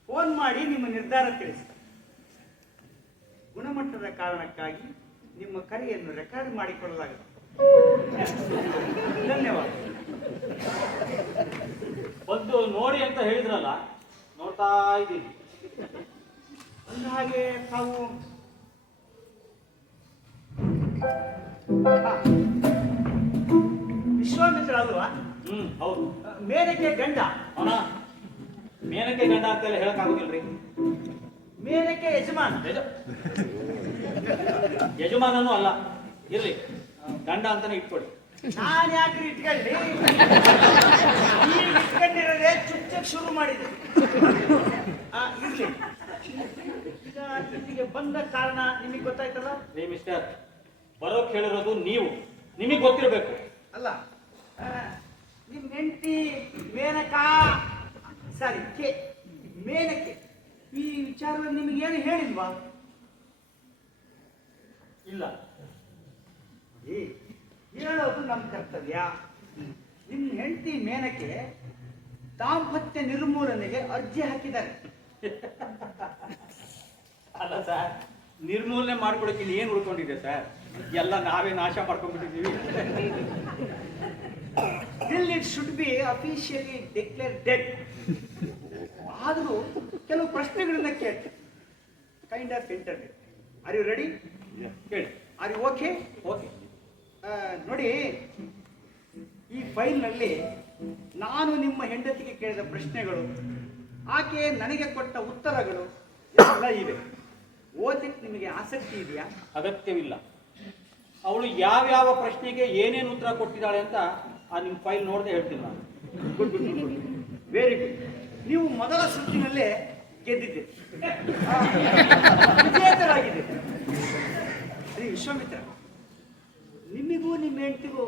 ಫೋನ್ ಮಾಡಿ ನಿಮ್ಮ ನಿರ್ಧಾರ ತಿಳಿಸಿ. ಗುಣಮಟ್ಟದ ಕಾರಣಕ್ಕಾಗಿ ನಿಮ್ಮ ಕರೆಯನ್ನು ರೆಕಾರ್ಡ್ ಮಾಡಿಕೊಳ್ಳಲಾಗುತ್ತೆ. ಧನ್ಯವಾದ. ಬಂದು ನೋಡಿ ಅಂತ ಹೇಳಿದ್ರಲ್ಲ, ನೋಡ್ತಾ ಇದ್ದೀನಿ. ಅಂದಹಾಗೆ ತಾವು ವಿಶ್ವಾಮಿತ್ರ ಅಲ್ವಾ? ಹೌದು. ಮೇನಕ್ಕೆ ಗಂಡ. ಅವನ ಮೇನಕ್ಕೆ ಗಂಡ ಅಂತೆಲ್ಲ ಹೇಳಕ್ಕಾಗೋದಿಲ್ರಿ. ಮೇನಕ್ಕೆ ಯಜಮಾನ. ಯಜಮಾನನೂ ಅಲ್ಲ, ಇರ್ಲಿ, ಗಂಡ ಅಂತಾನೆ ಇಟ್ಕೊಳ್ಳಿ. ನಾನು ಯಾಕ್ರಿ ಇಟ್ಕೊಳ್ಳಿ? ಈಗ ಇಟ್ಕೊಂಡಿರೋದೇ ಚುಚ್ಚಕ್ ಶುರು ಮಾಡಿದೆ. ಇರ್ಲಿ. ಈಗ ಇಲ್ಲಿಗೆ ಬಂದ ಕಾರಣ ನಿಮಗೆ ಗೊತ್ತಾಯ್ತಲ್ಲ? ರೀ ಮಿಸ್ಟರ್, ಬರೋಕ್ ಹೇಳಿರೋದು ನೀವು, ನಿಮಗೆ ಗೊತ್ತಿರಬೇಕು. ಅಲ್ಲ, ನಿಮ್ ಹೆಂಡತಿ ಮೇನಕಾ, ಸಾರಿ ಮೇನಕ್ಕೆ ಈ ವಿಚಾರವನ್ನು ನಿಮಗೇನು ಹೇಳಿಲ್ವಾ? ಇಲ್ಲ. ಹೇಳೋದು ನಮ್ಮ ಕರ್ತವ್ಯ. ನಿಮ್ ಹೆಂಡತಿ ಮೇನಕ್ಕೆ ದಾಂಪತ್ಯ ನಿರ್ಮೂಲನೆಗೆ ಅರ್ಜಿ ಹಾಕಿದ್ದಾರೆ. ಅಲ್ಲ ಸರ್, ನಿರ್ಮೂಲನೆ ಮಾಡ್ಕೊಳಕ್ಕೆ ಏನ್ ಉಳ್ಕೊಂಡಿದೆ ಸರ್? ಎಲ್ಲ ನಾವೇ ನಾಶ ಮಾಡ್ಕೊಂಡ್ಬಿಟ್ಟಿದ್ದೀವಿ. Still it should be officially declared dead. ಆದರೂ ಕೆಲವು ಪ್ರಶ್ನೆಗಳನ್ನ ಕೇಳ್ತಾರೆ. Kind of internet. Are you ready? ಹೇಳಿ. Are you okay? ಓಕೆ. ನೋಡಿ, ಈ ಫೈಲ್ನಲ್ಲಿ ನಾನು ನಿಮ್ಮ ಹೆಂಡತಿಗೆ ಕೇಳಿದ ಪ್ರಶ್ನೆಗಳು, ಆಕೆ ನನಗೆ ಕೊಟ್ಟ ಉತ್ತರಗಳು ಎಲ್ಲ ಇವೆ. ಓದಕ್ಕೆ ನಿಮಗೆ ಆಸಕ್ತಿ ಇದೆಯಾ? ಅಗತ್ಯವಿಲ್ಲ. ಅವಳು ಯಾವ್ಯಾವ ಪ್ರಶ್ನೆಗೆ ಏನೇನು ಉತ್ತರ ಕೊಟ್ಟಿದ್ದಾಳೆ ಅಂತ ಆ ನಿಮ್ಮ ಫೈಲ್ ನೋಡದೆ ಹೇಳ್ತೀನಿ ನಾನು. Good good good. Very good. ನೀವು ಮೊದಲ ಸುತ್ತಿನಲ್ಲೇ ಗೆದ್ದಿದ್ದೀರಿ, ವಿಜೇತರಾಗಿದ್ದೀರಿ. ಅದೇ ವಿಶ್ವಾಮಿತ್ರ, ನಿಮಗೂ ನಿಮ್ಮ ಹೆಂಡತಿಗೂ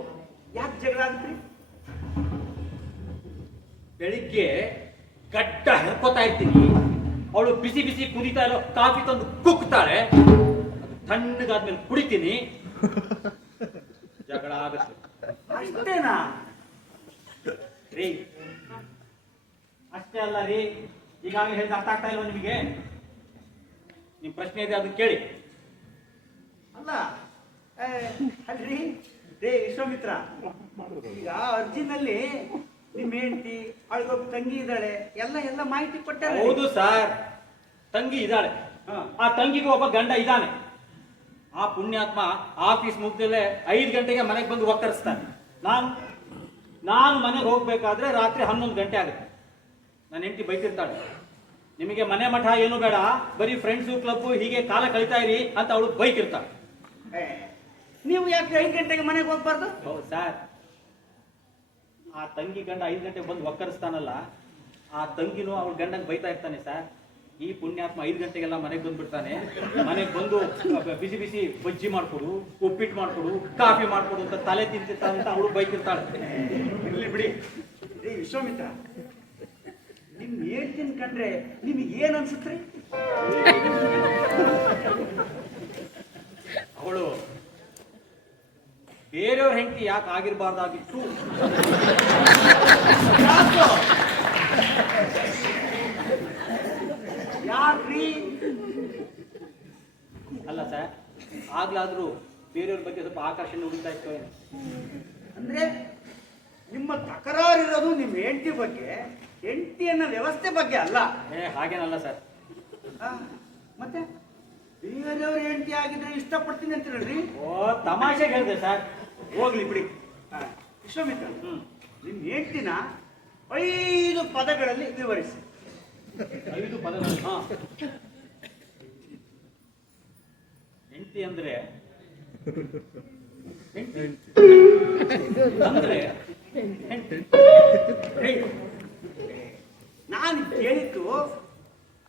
ಯಾಕೆ ಜಗಳ ಆಗ್ತೀರಿ? ಬೆಳಿಗ್ಗೆ ಗಡ್ಡ ಹೆರ್ಕೋತಾ ಇರ್ತೀನಿ, ಅವಳು ಬಿಸಿ ಬಿಸಿ ಕುದಿತಾ ಇರೋ ಕಾಫಿ ತಂದು ಕುಕ್ತಾಳೆ, ತಣ್ಣಗಾದ್ಮೇಲೆ ಕುಡಿತೀನಿ, ಜಗಳ ಆಗುತ್ತೆ. ಅಷ್ಟೇನಾ ರೀ? ಅಷ್ಟೇ ಅಲ್ಲ ರೀ, ಈಗಾಗಲೇ ಹೇಳಿದ ಅರ್ಥ ಆಗ್ತಾ ಇಲ್ವ ನಿಮಗೆ? ನಿಮ್ ಪ್ರಶ್ನೆ ಇದೆ, ಅದು ಕೇಳಿ. ಅಲ್ಲ, ಅಲ್ರಿ ರೇ ವಿಶ್ವಾಮಿತ್ರ, ಈಗ ಅರ್ಜಿನಲ್ಲಿ ನಿಮ್ಮ ಹೆಂಡತಿ, ಅವಳಿಗೊಬ್ಬ ತಂಗಿ ಇದ್ದಾಳೆ, ಎಲ್ಲ ಮಾಹಿತಿ ಕೊಟ್ಟಾರೆ. ಹೌದು ಸರ್, ತಂಗಿ ಇದ್ದಾಳೆ. ಆ ತಂಗಿಗೆ ಒಬ್ಬ ಗಂಡ ಇದ್ದಾನೆ. ಆ ಪುಣ್ಯಾತ್ಮ ಆಫೀಸ್ ಮುಗ್ದಲ್ಲೇ 5 ಗಂಟೆಗೆ ಮನೆಗೆ ಬಂದು ಒಕ್ಕರಿಸ್ತಾನೆ. ನಾನು ಮನೆಗೆ ಹೋಗ್ಬೇಕಾದ್ರೆ ರಾತ್ರಿ 11 ಗಂಟೆ ಆಗುತ್ತೆ. ನನ್ನ ಹೆಂಡತಿ ಬೈತಿರ್ತಾಳೆ, ನಿಮಗೆ ಮನೆ ಮಠ ಏನು ಬೇಡ, ಬರೀ ಫ್ರೆಂಡ್ಸು ಕ್ಲಬ್ ಹೀಗೆ ಕಾಲ ಕಳೀತಾ ಇರಿ ಅಂತ ಅವಳು ಬೈತಿರ್ತಾಳೆ. ನೀವು ಯಾಕೆ 5 ಗಂಟೆಗೆ ಮನೆಗೆ ಹೋಗ್ಬಾರ್ದು? ಹೌದು ಸರ್, ಆ ತಂಗಿ ಗಂಡ 5 ಗಂಟೆಗೆ ಬಂದು ಒಕ್ಕರಿಸ್ತಾನಲ್ಲ, ಆ ತಂಗಿನೂ ಅವಳ ಗಂಡಂಗೆ ಬೈತಾ ಇರ್ತಾನೆ ಸರ್. ಈ ಪುಣ್ಯಾತ್ಮ 5 ಗಂಟೆಗೆಲ್ಲ ಮನೆಗೆ ಬಂದ್ಬಿಡ್ತಾನೆ. ಮನೆಗೆ ಬಂದು ಬಿಸಿ ಬಿಸಿ ಬಜ್ಜಿ ಮಾಡ್ಕೊಡು, ಉಪ್ಪಿಟ್ಟು ಮಾಡ್ಕೊಡು, ಕಾಫಿ ಮಾಡ್ಕೊಡು ಅಂತ ತಲೆ ತಿಂತಿರ್ತಾನೆ ಅಂತ ಅವಳು ಬೈತಿರ್ತಾಳೆ. ಇರ್ಲಿ ಬಿಡಿ. ರೀ ವಿಶ್ವಾಮಿತ್ರ, ನಿಮ್ ಹೇಳ್ತೀನಿ ಕಂಡ್ರೆ ನಿಮಗೆ ಏನ್ ಅನ್ಸುತ್ರಿ? ಅವಳು ಬೇರೆಯವ್ರ ಹೆಂಡತಿ ಯಾಕೆ ಆಗಿರ್ಬಾರ್ದಾಗಿತ್ತು? ಯಾಕ್ರಿ? ಅಲ್ಲ ಸರ್, ಆಗ್ಲಾದ್ರೂ ಬೇರೆಯವ್ರ ಬಗ್ಗೆ ಸ್ವಲ್ಪ ಆಕರ್ಷಣೆ ಉಳಿತಾ ಇತ್ತು ಏನು? ಅಂದ್ರೆ ನಿಮ್ಮ ತಕರಾರಿರೋದು ನಿಮ್ಮ ಹೆಂಡತಿ ಬಗ್ಗೆ, ಹೆಂಡತಿಯನ್ನ ವ್ಯವಸ್ಥೆ ಬಗ್ಗೆ ಅಲ್ಲ. ಹಾಗೇನಲ್ಲ ಸರ್. ಮತ್ತೆ ಬೇರೆಯವ್ರ ಹೆಂಡತಿ ಆಗಿದ್ರೆ ಇಷ್ಟಪಡ್ತೀನಿ ಅಂತೀರಲ್ರಿ? ಓ, ತಮಾಷೆಗೆ ಹೇಳಿದೆ ಸರ್. ಹೋಗ್ಲಿ ಬಿಡಿ. ವಿಶ್ವಾಮಿತ್ರ, ನಿಮ್ಮ ಹೆಂಡತಿನ 5 ಪದಗಳಲ್ಲಿ ವಿವರಿಸಿ. 5 ಪದಗಳು? ಹೆಂಡತಿ ಅಂದ್ರೆ ಅಂದ್ರೆ ನಾನು ಕೇಳಿದ್ದು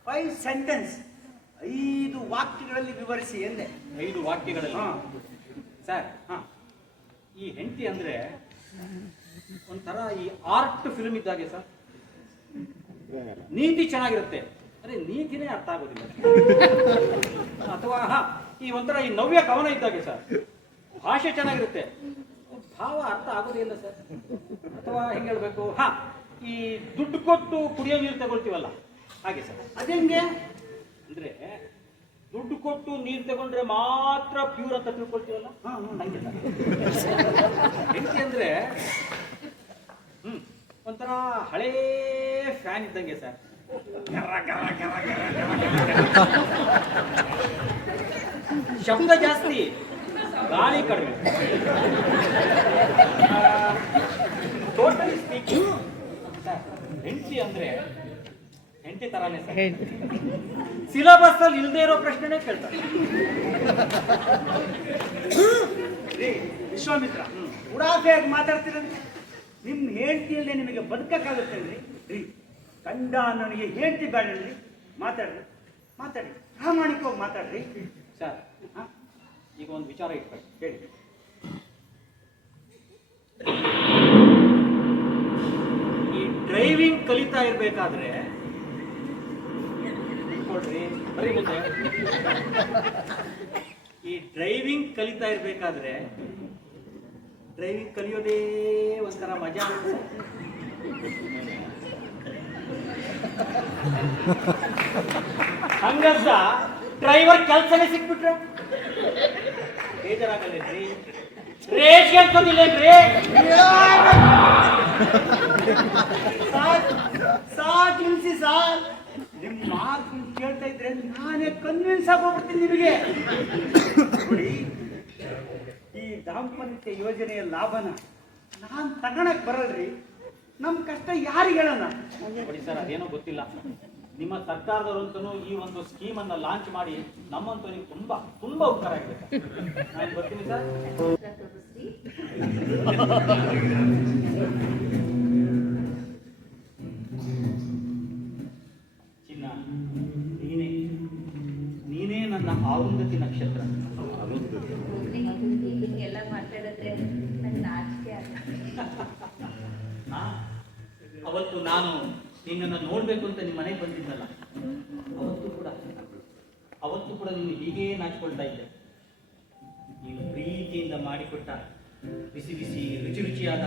5 ಸೆಂಟೆನ್ಸ್ 5 ವಾಕ್ಯಗಳಲ್ಲಿ ವಿವರಿಸಿ ಎಂದೆ. 5 ವಾಕ್ಯಗಳಲ್ಲಿ ಹಾ. ಸರ್ ಈ ಹೆಂಡತಿ ಅಂದ್ರೆ ಒಂಥರ ಈ ಆರ್ಟ್ ಫಿಲ್ಮ್ ಇದ್ದಾಗೆ ಸರ್. ನೀತಿ ಚೆನ್ನಾಗಿರುತ್ತೆ, ಅರೆ ನೀತಿನೇ ಅರ್ಥ ಆಗೋದಿಲ್ಲ. ಅಥವಾ ಈ ಒಂಥರ ಈ ನವ್ಯ ಕವನ ಇದ್ದಾಗೆ ಸರ್. ಭಾಷೆ ಚೆನ್ನಾಗಿರುತ್ತೆ, ಭಾವ ಅರ್ಥ ಆಗೋದೇ ಇಲ್ಲ ಸರ್. ಅಥವಾ ಹೆಂಗೆ ಹೇಳ್ಬೇಕು, ಈ ದುಡ್ಡು ಕೊಟ್ಟು ಕುಡಿಯೋ ನೀರು ತಗೊಳ್ತೀವಲ್ಲ ಹಾಗೆ ಸರ್. ಅದೇಂಗೆ ಅಂದ್ರೆ ದುಡ್ಡು ಕೊಟ್ಟು ನೀರು ತಗೊಂಡ್ರೆ ಮಾತ್ರ ಪ್ಯೂರ್ ಅಂತ ತಿಳ್ಕೊಳ್ತೀವಲ್ಲ ಹಂಗೆ ಸರ್. ಹೆಂಡತಿ ಅಂದ್ರೆ ಒಂಥರ ಹಳೇ ಫ್ಯಾನ್ ಇದ್ದಂಗೆ ಸರ್. ಶಬ್ದ ಜಾಸ್ತಿ, ಗಾಳಿ ಕಡಿಮೆ. ಟೋಟಲಿ ಸ್ಪೀಕಿಂಗ್ ಹೆಂಡತಿ ಅಂದ್ರೆ ಹೆಂಡತಿ ತರಾನೇ ಸರ್. ಸಿಲೆಬಸ್ ಅಲ್ಲಿ ಇಲ್ಲದೆ ಇರೋ ಪ್ರಶ್ನೆನೇ ಕೇಳ್ತಾರೆ. ರೀ ವಿಶ್ವಾಮಿತ್ರ, ಉಡಾಫೆಯಾಗಿ ಮಾತಾಡ್ತೀರಂತೆ. ನಿಮ್ಮ ಹೇಳ್ತಿಯಲ್ಲೇ ನಿಮಗೆ ಬದುಕಕ್ಕಾಗುತ್ತೆ ರೀ. ರೀ ಗಂಡ ನನಗೆ ಹೇಳ್ತಿ ಬೇಡ್ರಿ, ಮಾತಾಡ್ರಿ ಮಾತಾಡಿ, ಪ್ರಾಮಾಣಿಕವಾಗಿ ಮಾತಾಡ್ರಿ ಸರ್. ಈಗ ಒಂದು ವಿಚಾರ ಇಟ್ಕೊಳ್ಳಿ, ಹೇಳಿ. ಈ ಡ್ರೈವಿಂಗ್ ಕಲಿತಾ ಇರ್ಬೇಕಾದ್ರೆ ನೋಡ್ರಿ ಬರೀ ಮುಂದೆ. ಈ ಡ್ರೈವಿಂಗ್ ಕಲಿತಾ ಇರ್ಬೇಕಾದ್ರೆ ಡ್ರೈವಿಂಗ್ ಕಲಿಯೋದೇ ಒಂಥರ ಮಜಾ ಅಂತ. ಹಂಗಂತ ಡ್ರೈವರ್ ಕೆಲಸನೇ ಸಿಕ್ಬಿಟ್ರೆ ಬೇಜಾರಾಗಲ್ಲೇನ್ರಿ? ರೇಷ್ ಅನ್ಕೋದಿಲ್ಲೇನ್ರಿ? ಸಾಕ್ ನಿಲ್ಸಿ ಸಾರ್. ನಿಮ್ಮ ಮಾತು ಕೇಳ್ತಾ ಇದ್ರೆ ನಾನೇ ಕನ್ವಿನ್ಸ್ ಆಗೋಗ್ಬಿಡ್ತೀನಿ ನಿಮಗೆ. ನೋಡಿ, ಈ ದಾಂಪತ್ಯ ಯೋಜನೆಯ ಲಾಭನ ನಾನ್ ತಗೊಳಕ್ ಬರಲ್ರಿ. ನಮ್ ಕಷ್ಟ ಯಾರಿಗೆ ಹೇಳೋಣ? ನೋಡಿ ಸರ್, ಅದೇನೋ ಗೊತ್ತಿಲ್ಲ, ನಿಮ್ಮ ಸರ್ಕಾರದವರಂತೂ ಈ ಒಂದು ಸ್ಕೀಮ್ ಅನ್ನ ಲಾಂಚ್ ಮಾಡಿ ನಮ್ಮಂತವರಿಗೆ ತುಂಬಾ ತುಂಬಾ ಉಪಕಾರ ಆಗಿದೆ. ನಾನು ಬರ್ತೀನಿ ಸರ್. ಚಿನ್ನ, ನೀನೇ ನೀನೇ ನನ್ನ ಆರುಂಧತಿ ನಕ್ಷತ್ರ. ಎಲ್ಲ ಮಾತಾಡಿದ್ರೆ ನಂಗೆ ನಾಚಿಕೆ ಆಗುತ್ತೆ. ಅವತ್ತು ನಾನು ನಿನ್ನನ್ನು ನೋಡ್ಬೇಕು ಅಂತ ನಿಮ್ಮ ಮನೆಗೆ ಬಂದಿದ್ದಲ್ಲ, ಅವತ್ತು ಕೂಡ ನೀನು ಹೀಗೇ ನಾಚಿಕೊಳ್ತಾ ಇದ್ದೆ. ನೀನು ಪ್ರೀತಿಯಿಂದ ಮಾಡಿಕೊಟ್ಟ ಬಿಸಿ ಬಿಸಿ ರುಚಿ ರುಚಿಯಾದ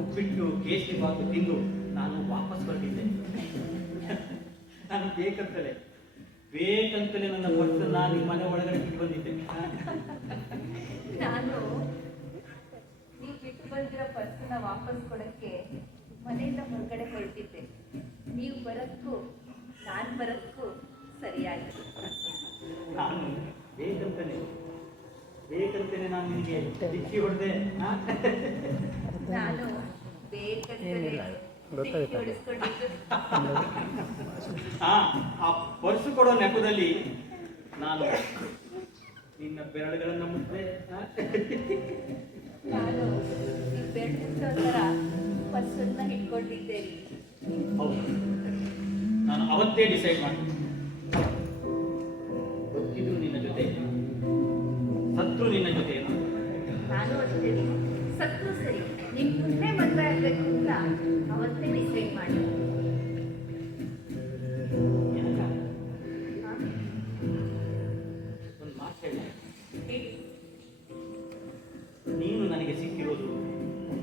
ಉಪ್ಪಿಟ್ಟು ಕೇಸರಿ ಬಾತು ತಿಂದು ನಾನು ವಾಪಸ್ ಹೊರಟಿದ್ದೆ. ನಾನು ಬೇಕಂತಲೇ ನನ್ನ ಪರ್ಸನ್ನ ನಿಮ್ಮ ಮನೆ ಒಳಗಡೆ ಬಿಟ್ಟು ಬಂದಿದ್ದೆ. ನಾನು ನೀವು ಬಿಟ್ಟು ಬಂದಿರೋ ಪರ್ಸನ್ನ ವಾಪಸ್ ಕೊಡಕ್ಕೆ ಮನೆಯಿಂದ ಹೊರಗಡೆ ಹೊರಟಿದ್ದೆ. ನೀವು ಬರೋಕ್ಕೂ ನಾನು ಬರೋಕ್ಕೂ ಸರಿಯಾಗಿದೆ. ನಾನು ಬೇಕಂತಲೇ ನಾನು ನಿನಗೆ ದಿಕ್ಕಿ ಹೊಡೆದೆ. ನಾನು ಬೇಕಂತಲೇ ಹೊಡಿಸ್ಕೊಂಡಿದ್ದು. ಆ ಪರ್ಸು ಕೊಡೋ ನೆಪದಲ್ಲಿ ನಾನು ನಿನ್ನ ಬೆರಳುಗಳನ್ನ ಮುಟ್ಟಿದೆ. ನಾನು ಈ ಬೆರಳು ಮುಟ್ಟೋ ಥರ ಪರ್ಸನ್ನ ಇಟ್ಕೊಂಡಿದ್ದೆ. ಹೌದು, ನಾನು ಅವತ್ತೇ ಡಿಸೈಡ್ ಮಾಡಿದೆ, ಗೊತ್ತಿದ್ರು ನಿನ್ನ ಜೊತೆ, ಸತ್ರು ನಿನ್ನ ಜೊತೆ. ನಾನು ಅಷ್ಟೇ, ಸತ್ರು ಸರಿ ನಿಮ್ ಮುಂದೆ ಮದುವೆ ಆಗ್ಬೇಕು ಅಂತ ಅವತ್ತೇ ಡಿಸೈಡ್ ಮಾಡಿ. ಒಂದು ಮಾತು ಹೇಳಿ, ನೀನು ನನಗೆ ಸಿಕ್ಕಿರೋದು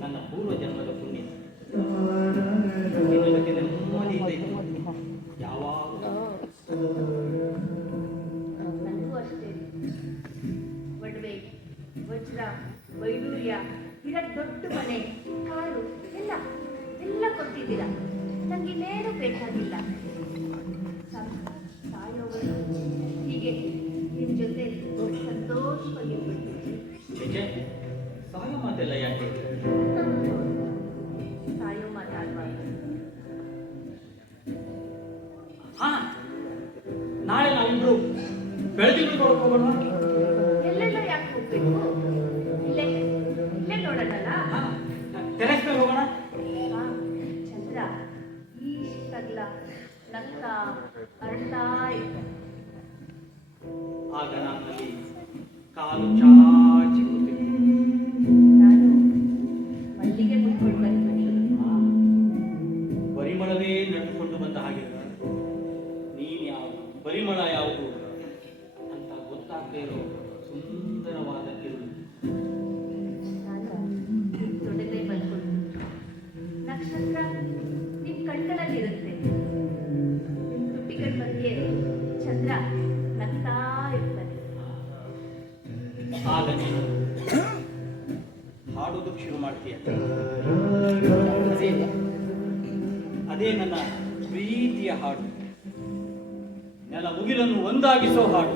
ನನ್ನ ಪೂರ್ವ ಜನ್ಮದ ಪುಣ್ಯ. ನಿನ್ನ ಜೊತೆ ನೆಮ್ಮದಿಯಿಂದ ಇದ್ದು ಯಾವಾಗ ನನಗೂ ಅಷ್ಟೇ. ಒಡವೆ, ವಜ್ರ, ವೈಡೂರ್ಯ, ಇರೋ ದೊಡ್ಡ ಮನೆ, ಕಾರು ಎಲ್ಲ ಎಲ್ಲ ಕೊಟ್ಟಿದ್ದೀರಾ. ನಂಗೆ ಇನ್ನೇನು ಬೇಕಾಗಿಲ್ಲ. ಸಾಯೋವರೆಗೂ ಹೀಗೆ ನಿಮ್ಮ ಜೊತೆ ಸಂತೋಷವಾಗಿ ಬಿಡ್ತೀನಿ. ನಿಜ ಸಾಯೋ ಮಾತೆಲ್ಲ ಯಾಕೆ? ಸಾಯೋ ಮಾತಾಡುವಾಗ ನಾಳೆ ನಾವಿಬ್ರು ಬೆಳದಿಂಗಳು ಕೊಡಕ್ ಹೋಗೋಣ. ಆಗ್ಬೇಕು. ಇಲ್ಲೇ ಇಲ್ಲೇ ನೋಡೋಣಲ್ಲ. ಟೆರೆಸ್ ಮೇಲೆ ಹೋಗೋಣ. ಆ, ಚಂದ್ರ ಇಷ್ಟಗ್ಲ ನಗ್ತಾ ಅರಳ್ತಾ ಇರ್ತಾನೆ. ಆಗ ನಾನಲ್ಲಿ ಕಾಲು ಚಾಚಿ ಕೂತಿದ್ದೆ. ನಾನು ಮಲ್ಲಿಗೆ ಮುಟ್ಕೊಂಡು ಬಂದ್ಬಿಟ್ಟು ಪರಿಮಳವೇ ನಡೆದುಕೊಂಡು ಬಂದ ಹಾಗೆ ನೀನು ಯಾವುದು, ಪರಿಮಳ ಯಾವುದು ಅಂತ ಗೊತ್ತಾಗದೇ ಇರೋ ಸುಂದರವಾದ ಕಿರುಳು. ನಾನು ತೊಡಗೈ ಬಂದ್ಬಿಟ್ಟು ನಕ್ಷತ್ರ ನಿಮ್ ಕಣ್ಗಳಲ್ಲಿರುತ್ತೆ. ನಿಮ್ ತುಟಿಗಳ ಮಧ್ಯೆ ಚಂದ್ರ ನಗ್ತಾ ಇರ್ತಾನೆ. ಆಗ ನೀನು ಹಾಡೋದಕ್ಕೆ ಶುರು ಮಾಡ್ತೀಯ. ಅದೇ ನನ್ನ ಪ್ರೀತಿಯ ಹಾಡು, ನೆಲ ಮುಗಿಲನ್ನು ಒಂದಾಗಿಸೋ ಹಾಡು.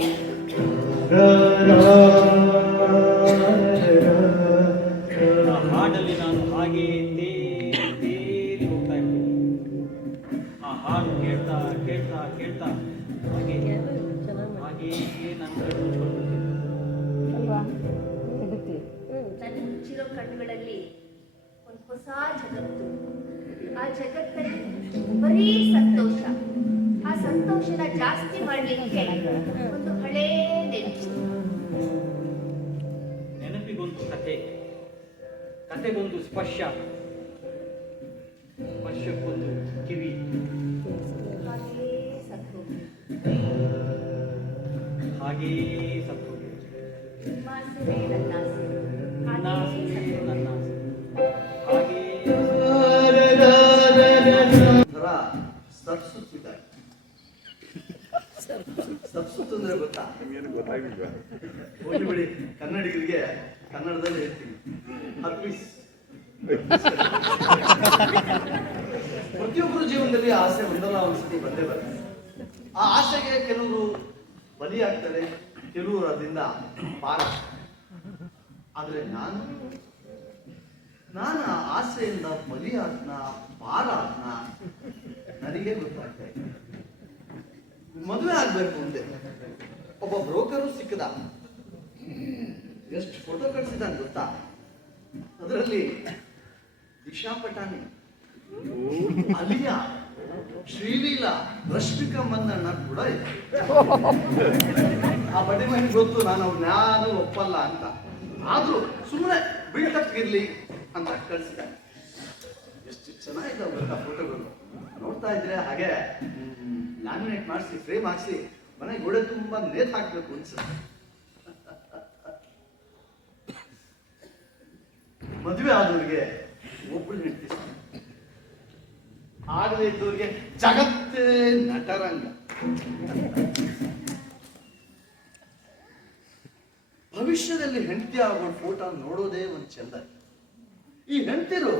ಆ ಹಾಡಲ್ಲಿ ನಾನು ಹಾಗೆ ತೇಲಿ ಹೋಗ್ತಾ ಇರ್ತೀನಿ. ಆ ಹಾಡು ಕೇಳ್ತಾ ಕೇಳ್ತಾ ಕೇಳ್ತಾ ಹಾಗೆ ನನ್ನ ಕಣ್ಣು ಮುಚ್ಕೊಂಡ್ಬಿಡ್ತೀನಿ. ನನ್ನ ಮುಚ್ಚಿರೋ ಕಣ್ಣುಗಳಲ್ಲಿ ಒಂದು ಹೊಸ ಜಗತ್ತು. ಆ ಜಗತ್ತಲ್ಲಿ ಬರೀ ಸಂತೋಷ. ಆ ಸಂತೋಷನ ಜಾಸ್ತಿ ಮಾಡ್ಲಿಕ್ಕೆ ಒಂದು ಹಳೇ ನೆನಪು. ನೆನಪಿಗೊಂದು ಕಥೆ, ಕಥೆಗೊಂದು ಸ್ಪರ್ಶ, ಸ್ಪರ್ಶಕ್ಕೊಂದು ಕಿವಿ. ಹಾಗೇ ಸತ್ತು ಹಾಗೇ ಸತ್ತು ನಿಮ್ಮ ಆಸೆ ನನ್ನ ಆಸೆ. ನನ್ನ ಹಾಗೇ ಆಸೆ, ಸತ್ತು. ನನ್ನ ಆಸೆ. ಹಾಗೇ ಥರ ಸ್ತಬ್ಸುತ್ತಿದ್ದಾರೆ. ಸ್ತಬ್ಸುತ್ತು ಅಂದ್ರೆ ಗೊತ್ತಾ? ಹೋಗಿ ಬಿಡಿ, ಕನ್ನಡಿಗರಿಗೆ ಕನ್ನಡದಲ್ಲಿ ಹೇಳ್ತೀನಿ, ಅರ್ಪಿಸ್. ಪ್ರತಿಯೊಬ್ಬರ ಜೀವನದಲ್ಲಿ ಆಸೆ ಒಂದಲ್ಲ ಒಂದ್ಸತಿ ಬಂದೇ ಬರುತ್ತೆ. ಆ ಆಸೆಗೆ ಕೆಲವರು ಬಲಿಯಾಗ್ತಾರೆ, ಕೆಲವರು ಅದರಿಂದ ಪಾರ. ಆದ್ರೆ ನಾನು ಆ ಆಸೆಯಿಂದ ಬಲಿಯಾದ್ನ ಪಾರಾದ್ನ ನನಗೆ ಗೊತ್ತಾಗ್ತಾ ಇದೆ. ಮದುವೆ ಆಗ್ಬೇಕು ಮುಂದೆ ಒಬ್ಬ ಬ್ರೋಕರು ಸಿಕ್ಕದ. ಎಷ್ಟು ಫೋಟೋ ಕಳಿಸಿದ ಗೊತ್ತಾ? ಅದರಲ್ಲಿ ದಿಶಾ ಪಟಾಣಿ, ಅಲಿಯಾ, ಶ್ರೀಲೀಲಾ, ರಶ್ಮಿಕಾ ಮಂದಣ್ಣ ಕೂಡ ಇದೆ. ಆ ಬಡಿ ಮನೆಗೆ ಗೊತ್ತು ನಾನು ಅವ್ರನ್ನ ಒಪ್ಪಲ್ಲ ಅಂತ. ಆದ್ರೂ ಸುಮ್ಮನೆ ಬಿಲ್ಡಪ್ ಇರ್ಲಿ ಅಂತ ಕಳಿಸಿದ. ಎಷ್ಟು ಚೆನ್ನಾಗಿದ್ದಾವೆ ಗೊತ್ತಾ ಫೋಟೋಗಳು. ನೋಡ್ತಾ ಇದ್ರೆ ಹಾಗೆ ಲ್ಯಾಮಿನೇಟ್ ಮಾಡಿಸಿ ಫ್ರೇಮ್ ಹಾಕ್ಸಿ ಮನೆ ಗೋಡೆ ತುಂಬಾ ನೇತ್ ಹಾಕ್ಬೇಕು ಅನ್ಸುತ್ತೆ. ಮದುವೆ ಆದವ್ರಿಗೆ ಒಬ್ಬಳು ಹೆಂಡತಿ, ಆಗದೇ ಇದ್ದವ್ರಿಗೆ ಜಗತ್ತೇ ನಟರಂಗ. ಭವಿಷ್ಯದಲ್ಲಿ ಹೆಂಡತಿ ಆಗೋ ಫೋಟೋ ನೋಡೋದೇ ಒಂದು ಚಂದ. ಈ ಹೆಂಡತಿರು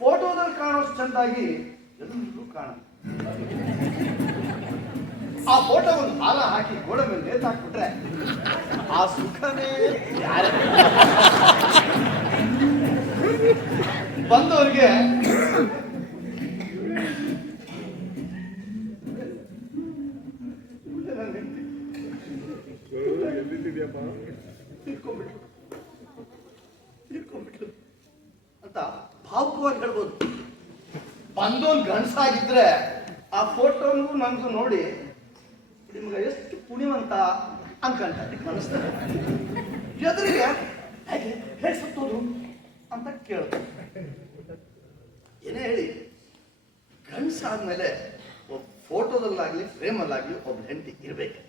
ಫೋಟೋದಲ್ಲಿ ಕಾಣೋಷ್ಟು ಚಂದಾಗಿ ಎಲ್ಲರೂ ಕಾಣ. ಆ ಫೋಟೋ ಒಂದು ಹಾರ ಹಾಕಿ ಗೋಡೆ ಮೇಲೆ ನೇತು ಹಾಕ್ಬಿಟ್ರೆ ಆ ಸುಖನೇ ಯಾರೇ. ಬಂದವ್ರಿಗೆ ತೀರ್ಕೊಂಡ್ಬಿಟ್ಲು ಅಂತ ಭಾವುಕವಾಗಿ ಹೇಳ್ಬೋದು. ಬಂದೋನ್ ಗಂಡಸಾಗಿದ್ರೆ ಆ ಫೋಟೋನ್ಗೂ ನನ್ಗೂ ನೋಡಿ ನಿಮ್ಗೆ ಎಷ್ಟು ಪುಣ್ಯವಂತ ಅನ್ಕೊಂತ ಮನಸ್ತಾರೆ. ಎದುರಿಗೆ ಹೇಗೆ ಹೇಗೆ ಸತ್ತೋದು ಅಂತ ಕೇಳ್ತಾರೆ. ಏನೇ ಹೇಳಿ, ಗಂಡಸಾದ್ಮೇಲೆ ಒಬ್ಬ ಫೋಟೋದಲ್ಲಾಗ್ಲಿ ಫ್ರೇಮಲ್ಲಾಗ್ಲಿ ಒಬ್ಬ ಹೆಂಡತಿ ಇರ್ಬೇಕು.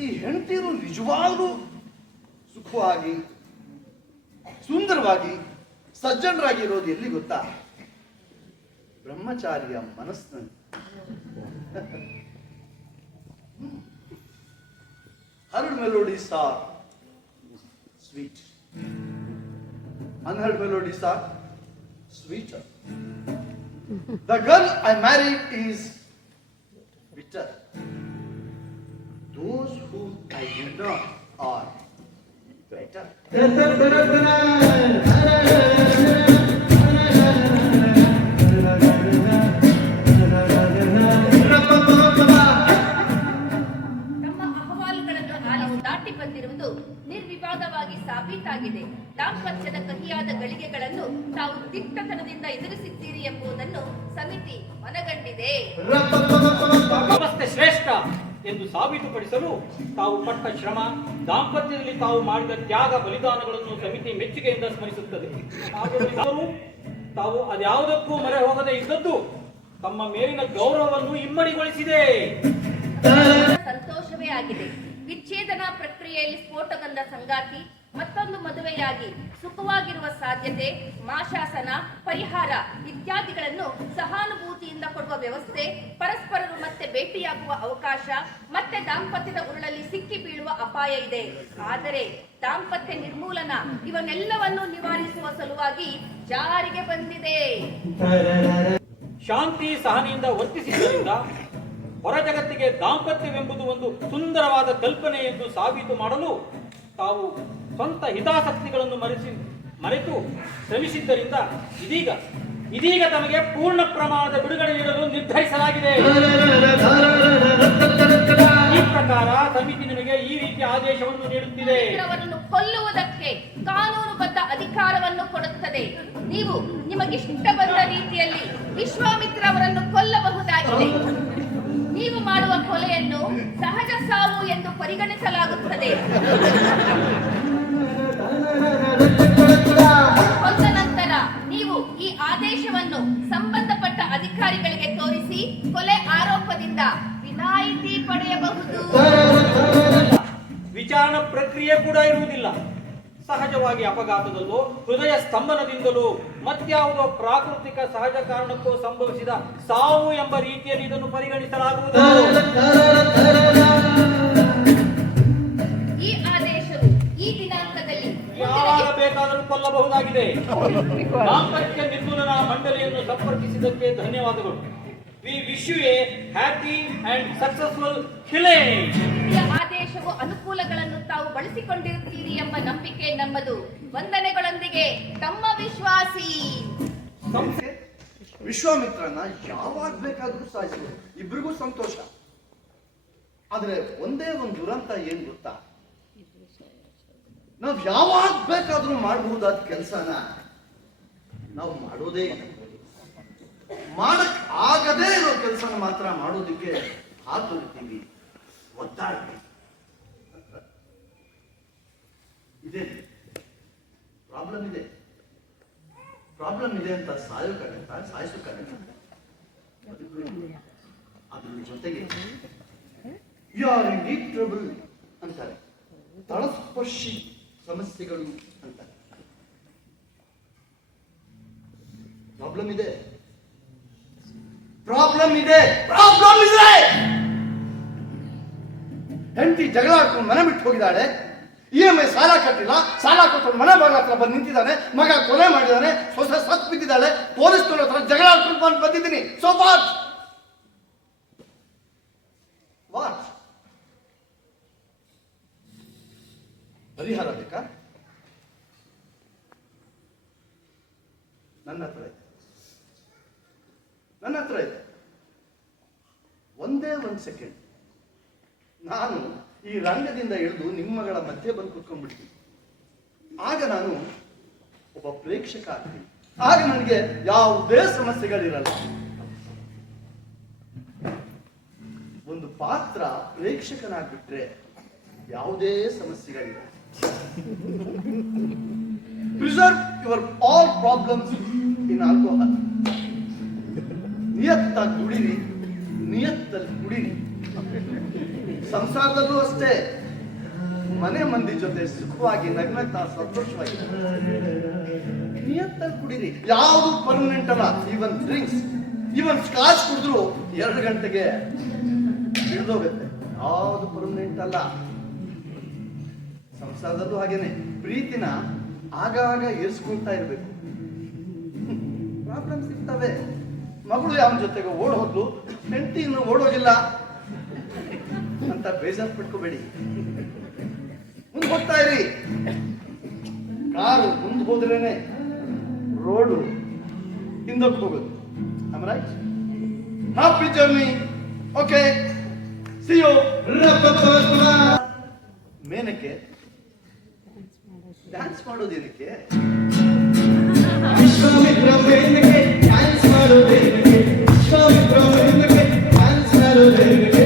ಈ ಹೆಂಡತಿರು ನಿಜವಾಗ್ಲೂ ಸುಖವಾಗಿ ಸುಂದರವಾಗಿ ಸಜ್ಜನರಾಗಿರೋದು ಎಲ್ಲಿ ಗೊತ್ತಾ? ಬ್ರಹ್ಮಚಾರಿಯ ಮನಸ್ಸಿನಲ್ಲಿ. Heard melodies are sweet. Unheard melodies are sweeter. The girl I married is bitter. Those whom I did not are better. ತಮ್ಮ ಅಹವಾಲುಗಳನ್ನು ದಾಂಪತ್ಯದ ಕಹಿಯಾದ ಗಳಿಗೆಗಳನ್ನು ತಾವು ದಿಟ್ಟತನದಿಂದ ಎದುರಿಸಿದ್ದೀರಿ ಎಂಬುದನ್ನು ಸಮಿತಿ ಮನಗಂಡಿದೆ. ವ್ಯವಸ್ಥೆ ಶ್ರೇಷ್ಠ ಎಂದು ಸಾಬೀತುಪಡಿಸಲು ತಾವು ಪಟ್ಟ ಶ್ರಮ, ದಾಂಪತ್ಯದಲ್ಲಿ ತಾವು ಮಾಡಿದ ತ್ಯಾಗ ಬಲಿದಾನಗಳನ್ನು ಸಮಿತಿ ಮೆಚ್ಚುಗೆಯಿಂದ ಸ್ಮರಿಸುತ್ತದೆ. ಆದರೂ ತಾವು ಅದ್ಯಾವುದಕ್ಕೂ ಮೊರೆ ಹೋಗದೆ ಇದ್ದದ್ದು ತಮ್ಮ ಮೇಲಿನ ಗೌರವವನ್ನು ಇಮ್ಮಡಿಗೊಳಿಸಿದೆ. ಸಂತೋಷವೇ ಆಗಿದೆ. ವಿಚ್ಛೇದನ ಪ್ರಕ್ರಿಯೆಯಲ್ಲಿ ಸ್ಫೋಟಗೊಂಡ ಸಂಗಾತಿ ಮತ್ತೊಂದು ಮದುವೆಯಾಗಿ ಸುಖವಾಗಿರುವ ಸಾಧ್ಯತೆ, ಮಾಶಾಸನ, ಪರಿಹಾರ ಇತ್ಯಾದಿಗಳನ್ನು ಸಹಾನುಭೂತಿಯಿಂದ ಕೊಡುವ ವ್ಯವಸ್ಥೆ, ಪರಸ್ಪರರು ಮತ್ತೆ ಭೇಟಿಯಾಗುವ ಅವಕಾಶ, ಮತ್ತೆ ದಾಂಪತ್ಯದ ಉರುಳಲ್ಲಿ ಸಿಕ್ಕಿ ಬೀಳುವ ಅಪಾಯ ಇದೆ. ಆದರೆ ದಾಂಪತ್ಯ ನಿರ್ಮೂಲನ ಇವನ್ನೆಲ್ಲವನ್ನು ನಿವಾರಿಸುವ ಸಲುವಾಗಿ ಜಾರಿಗೆ ಬಂದಿದೆ. ಶಾಂತಿ ಸಹನೆಯಿಂದ ವರ್ತಿಸಿದ್ದರಿಂದ ಹೊರ ಜಗತ್ತಿಗೆ ದಾಂಪತ್ಯವೆಂಬುದು ಒಂದು ಸುಂದರವಾದ ಕಲ್ಪನೆ ಎಂದು ಸಾಬೀತು ಮಾಡಲು ತಾವು ಸ್ವಂತ ಹಿತಾಸಕ್ತಿಗಳನ್ನು ಮರೆತು ಶ್ರಮಿಸಿದ್ದರಿಂದ ಇದೀಗ ತಮಗೆ ಪೂರ್ಣ ಪ್ರಮಾಣದ ಬಿಡುಗಡೆ ನೀಡಲು ನಿರ್ಧರಿಸಲಾಗಿದೆ. ಈ ಪ್ರಕಾರ ಸಮಿತಿ ನಿಮಗೆ ಈ ರೀತಿಯ ಆದೇಶವನ್ನು ನೀಡುತ್ತಿದೆ. ಅವರನ್ನು ಕೊಲ್ಲುವುದಕ್ಕೆ ಕಾನೂನುಬದ್ಧ ಅಧಿಕಾರವನ್ನು ಕೊಡುತ್ತದೆ. ನೀವು ನಿಮಗಿಷ್ಟ ಬಂದ ರೀತಿಯಲ್ಲಿ ವಿಶ್ವಾಮಿತ್ರ ಅವರನ್ನು ಕೊಲ್ಲಬಹುದಾಗಿದೆ. ನೀವು ಮಾಡುವ ಕೊಲೆಯನ್ನು ಸಹಜ ಸಾವು ಎಂದು ಪರಿಗಣಿಸಲಾಗುತ್ತದೆ. ಕೊಂದ ನಂತರ ನೀವು ಈ ಆದೇಶವನ್ನು ಸಂಬಂಧಪಟ್ಟ ಅಧಿಕಾರಿಗಳಿಗೆ ತೋರಿಸಿ ಕೊಲೆ ಆರೋಪದಿಂದ ವಿನಾಯಿತಿ ಪಡೆಯಬಹುದು. ವಿಚಾರಣಾ ಪ್ರಕ್ರಿಯೆ ಕೂಡ ಇರುವುದಿಲ್ಲ. ಸಹಜವಾಗಿ ಅಪಘಾತದಲ್ಲೋ ಹೃದಯ ಸ್ತಂಭನದಿಂದಲೂ ಮತ್ಯಾವುದೋ ಪ್ರಾಕೃತಿಕ ಸಹಜ ಕಾರಣಕ್ಕೂ ಸಂಭವಿಸಿದ ಸಾವು ಎಂಬ ರೀತಿಯಲ್ಲಿ ಇದನ್ನು ಪರಿಗಣಿಸಲಾಗುವುದು. ಈ ಆದೇಶವು ಈ ದಿನಾಂಕದಲ್ಲಿ ಯಾವಾಗ ಬೇಕಾದರೂ ಕೊಲ್ಲಬಹುದಾಗಿದೆ. ದಾಂಪತ್ಯ ನಿರ್ಮೂಲನಾ ಮಂಡಳಿಯನ್ನು ಸಂಪರ್ಕಿಸಿದ್ದಕ್ಕೆ ಧನ್ಯವಾದಗಳು. We wish you a happy and successful killing. ಈ ಆದೇಶವು ಅನುಕೂಲಗಳನ್ನು ತಾವು ಬಳಸಿಕೊಂಡಿರುತ್ತೀರಿ ಎಂಬ ನಂಬಿಕೆ ನಮ್ಮದು. ವಂದನೆಗಳೊಂದಿಗೆ ತಮ್ಮ ವಿಶ್ವಾಸಿ. ವಿಶ್ವಾಮಿತ್ರನ ಯಾವಾಗ ಬೇಕಾದ್ರೂ ಸಾಯಿಸಬಹುದು, ಇಬ್ರಿಗೂ ಸಂತೋಷ. ಆದ್ರೆ ಒಂದೇ ಒಂದು ದುರಂತ ಏನ್ ಗೊತ್ತಾ, ನಾವ್ ಯಾವಾಗ ಬೇಕಾದ್ರೂ ಮಾಡಬಹುದಾದ ಕೆಲಸನ ನಾವು ಮಾಡೋದೇ ಇಲ್ಲ. ಮಾಡಕ್ ಆಗದೇ ಇರೋ ಕೆಲಸನ ಮಾತ್ರ ಮಾಡೋದಕ್ಕೆ ಹಾತೊರಿತೀವಿ, ಒದ್ದಾಡ್ತೀವಿ. ಇದೆ ಪ್ರಾಬ್ಲಮ್ ಇದೆ ಅಂತ ಸಾಯಿಸೋಕ್ಕಾಗತ್ತ. ಅದ್ರ ಜೊತೆಗೆ you are in deep trouble ಅಂತಾರೆ, ತಳಸ್ಪರ್ಶಿ ಸಮಸ್ಯೆಗಳು ಅಂತಾರೆ. ಪ್ರಾಬ್ಲಮ್ ಇದೆ. ಹೆಂಡತಿ ಜಗಳ ಆಡ್ಕೊಂಡು ಮನೆ ಬಿಟ್ಟು ಹೋಗಿದ್ದಾಳೆ. EMI ಸಾಲ ಕಟ್ಟಿಲ್ಲ, ಸಾಲ ಕೊಟ್ಟು ಮನೆ ಬಾಗಿಲ ಹತ್ರ ಬಂದು ನಿಂತಿದ್ದಾನೆ. ಮಗ ಕೊಲೆ ಮಾಡಿದ್ದಾನೆ, ಸೊಸೆ ಸತ್ ಬಿದ್ದಿದ್ದಾಳೆ. ಪೊಲೀಸ್ನವ್ರ ಹತ್ರ ಜಗಳ ಆಡ್ಕೊಂಡು ಬಂದಿದ್ದೀನಿ. ಸೊ ವಾಟ್ ಪರಿಹಾರ ಬೇಕಾ? ನನ್ನ ಹತ್ರ ಇದೆ. ಒಂದೇ ಒಂದು ಸೆಕೆಂಡ್ ನಾನು ಈ ರಂಗದಿಂದ ಇಳಿದು ನಿಮ್ಮಗಳ ಮಧ್ಯೆ ಬಂದು ಕೂತ್ಕೊಂಡ್ಬಿಡ್ತೀನಿ. ಆಗ ನಾನು ಒಬ್ಬ ಪ್ರೇಕ್ಷಕ ಆಗ್ತೀನಿ. ಆಗ ನನಗೆ ಯಾವುದೇ ಸಮಸ್ಯೆಗಳಿರಲ್ಲ. ಒಂದು ಪಾತ್ರ ಪ್ರೇಕ್ಷಕನಾಗ್ಬಿಟ್ರೆ ಯಾವುದೇ ಸಮಸ್ಯೆಗಳಿಲ್ಲ. Preserve your all problems in alcohol. ನಿಯತ್ತಾಗಿ ದುಡಿರಿ, ನಿಯತ್ತಲ್ಲಿ ಕುಡಿರಿ. ಸಂಸಾರದಲ್ಲೂ ಅಷ್ಟೇ, ಮನೆ ಮಂದಿ ಜೊತೆ ಸುಖವಾಗಿ ನಗ್ನಗ್ತಾ ಸಂತೋಷವಾಗಿ ನಿಯತ್ತಲ್ಲಿ ಕುಡಿರಿ. ಯಾವುದು ಪರ್ಮನೆಂಟ್ ಅಲ್ಲ. ಈವನ್ ಸ್ಕಾಚ್ ಕುಡಿದ್ರು 2 ಗಂಟೆಗೆ ಹಿಡಿದೋಗುತ್ತೆ. ಯಾವುದು ಪರ್ಮನೆಂಟ್ ಅಲ್ಲ. ಸಂಸಾರದಲ್ಲೂ ಹಾಗೇನೆ ಪ್ರೀತಿನ ಆಗಾಗ ಏರ್ಸ್ಕೊಳ್ತಾ ಇರ್ಬೇಕು. ಪ್ರಾಬ್ಲಮ್ಸ್ ಇರ್ತವೆ. ಮಗಳು ಯಾವ ಜೊತೆಗೆ ಓಡ್ ಹೋದ್ಲು, ಹೆಂಡತಿ ಇನ್ನು ಓಡೋಗಿಲ್ಲ ಅಂತ ಬೇಜಾರು ಪಟ್ಕೋಬೇಡಿ. ಮುಂದೆ ಹೋಗ್ತಾ ಇರಿ. ಕಾರು ಮುಂದೆ ಹೋದ್ರೇನೆ ರೋಡು ಹಿಂದಕ್ಕೆ ಹೋಗೋದು. Right? Happy journey. Okay, see you. ಮೇನಕ್ಕೆ ಡ್ಯಾನ್ಸ್ ಮಾಡೋದೇನಕ್ಕೆ? ವಿಶ್ವಾಮಿತ್ರ ವೇದಿಕೆ ಡ್ಯಾನ್ಸ್ ಮಾಡೋದೇನಕ್ಕೆ? ವಿಶ್ವಾಮಿತ್ರ ವೇದಿಕೆ ಡ್ಯಾನ್ಸ್ ಮಾಡೋದೇನಕ್ಕೆ?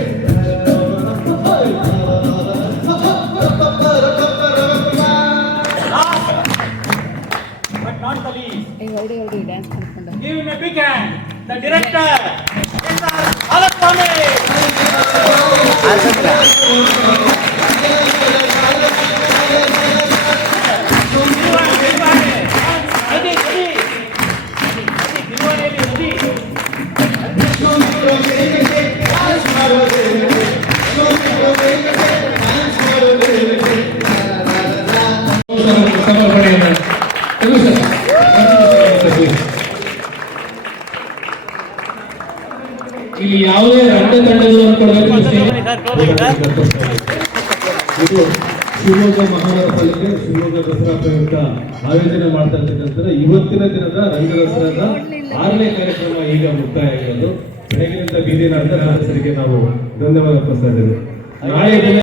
But not the least. ಹೊರಡಿ ಡ್ಯಾನ್ಸ್ ಮಾಡ್ಕೊಂಡು Give him a big hand. The director, S.R. Alaswamy. ಇಲ್ಲಿ ಯಾವುದೇ ರಂಗ ತಂಡಗಳನ್ನು ಕೊಡಬೇಕು ಇದು ಶಿವಮೊಗ್ಗ ಮಹಾನಗರ ಪಾಲಿಕೆ ಶಿವಮೊಗ್ಗ ದಸರಾ ಪ್ರಯುಕ್ತ ಆಯೋಜನೆ ಮಾಡ್ತಾ ಇರ್ತಕ್ಕಂಥ ಇವತ್ತಿನ ದಿನದ ರಂಗ ದಸರಾದ 6ನೇ ಕಾರ್ಯಕ್ರಮ ಈಗ ಮುಕ್ತಾಯ ಆಗಿರೋದು. ಬೆಳಗಿನಿಂದ ಬೀದಿ ನಾಟಕ ಸರಿಗೆ ನಾವು ಧನ್ಯವಾದ ಅರ್ಪಿಸ್ತಾ ಇದ್ದೇವೆ. ನಾಳೆ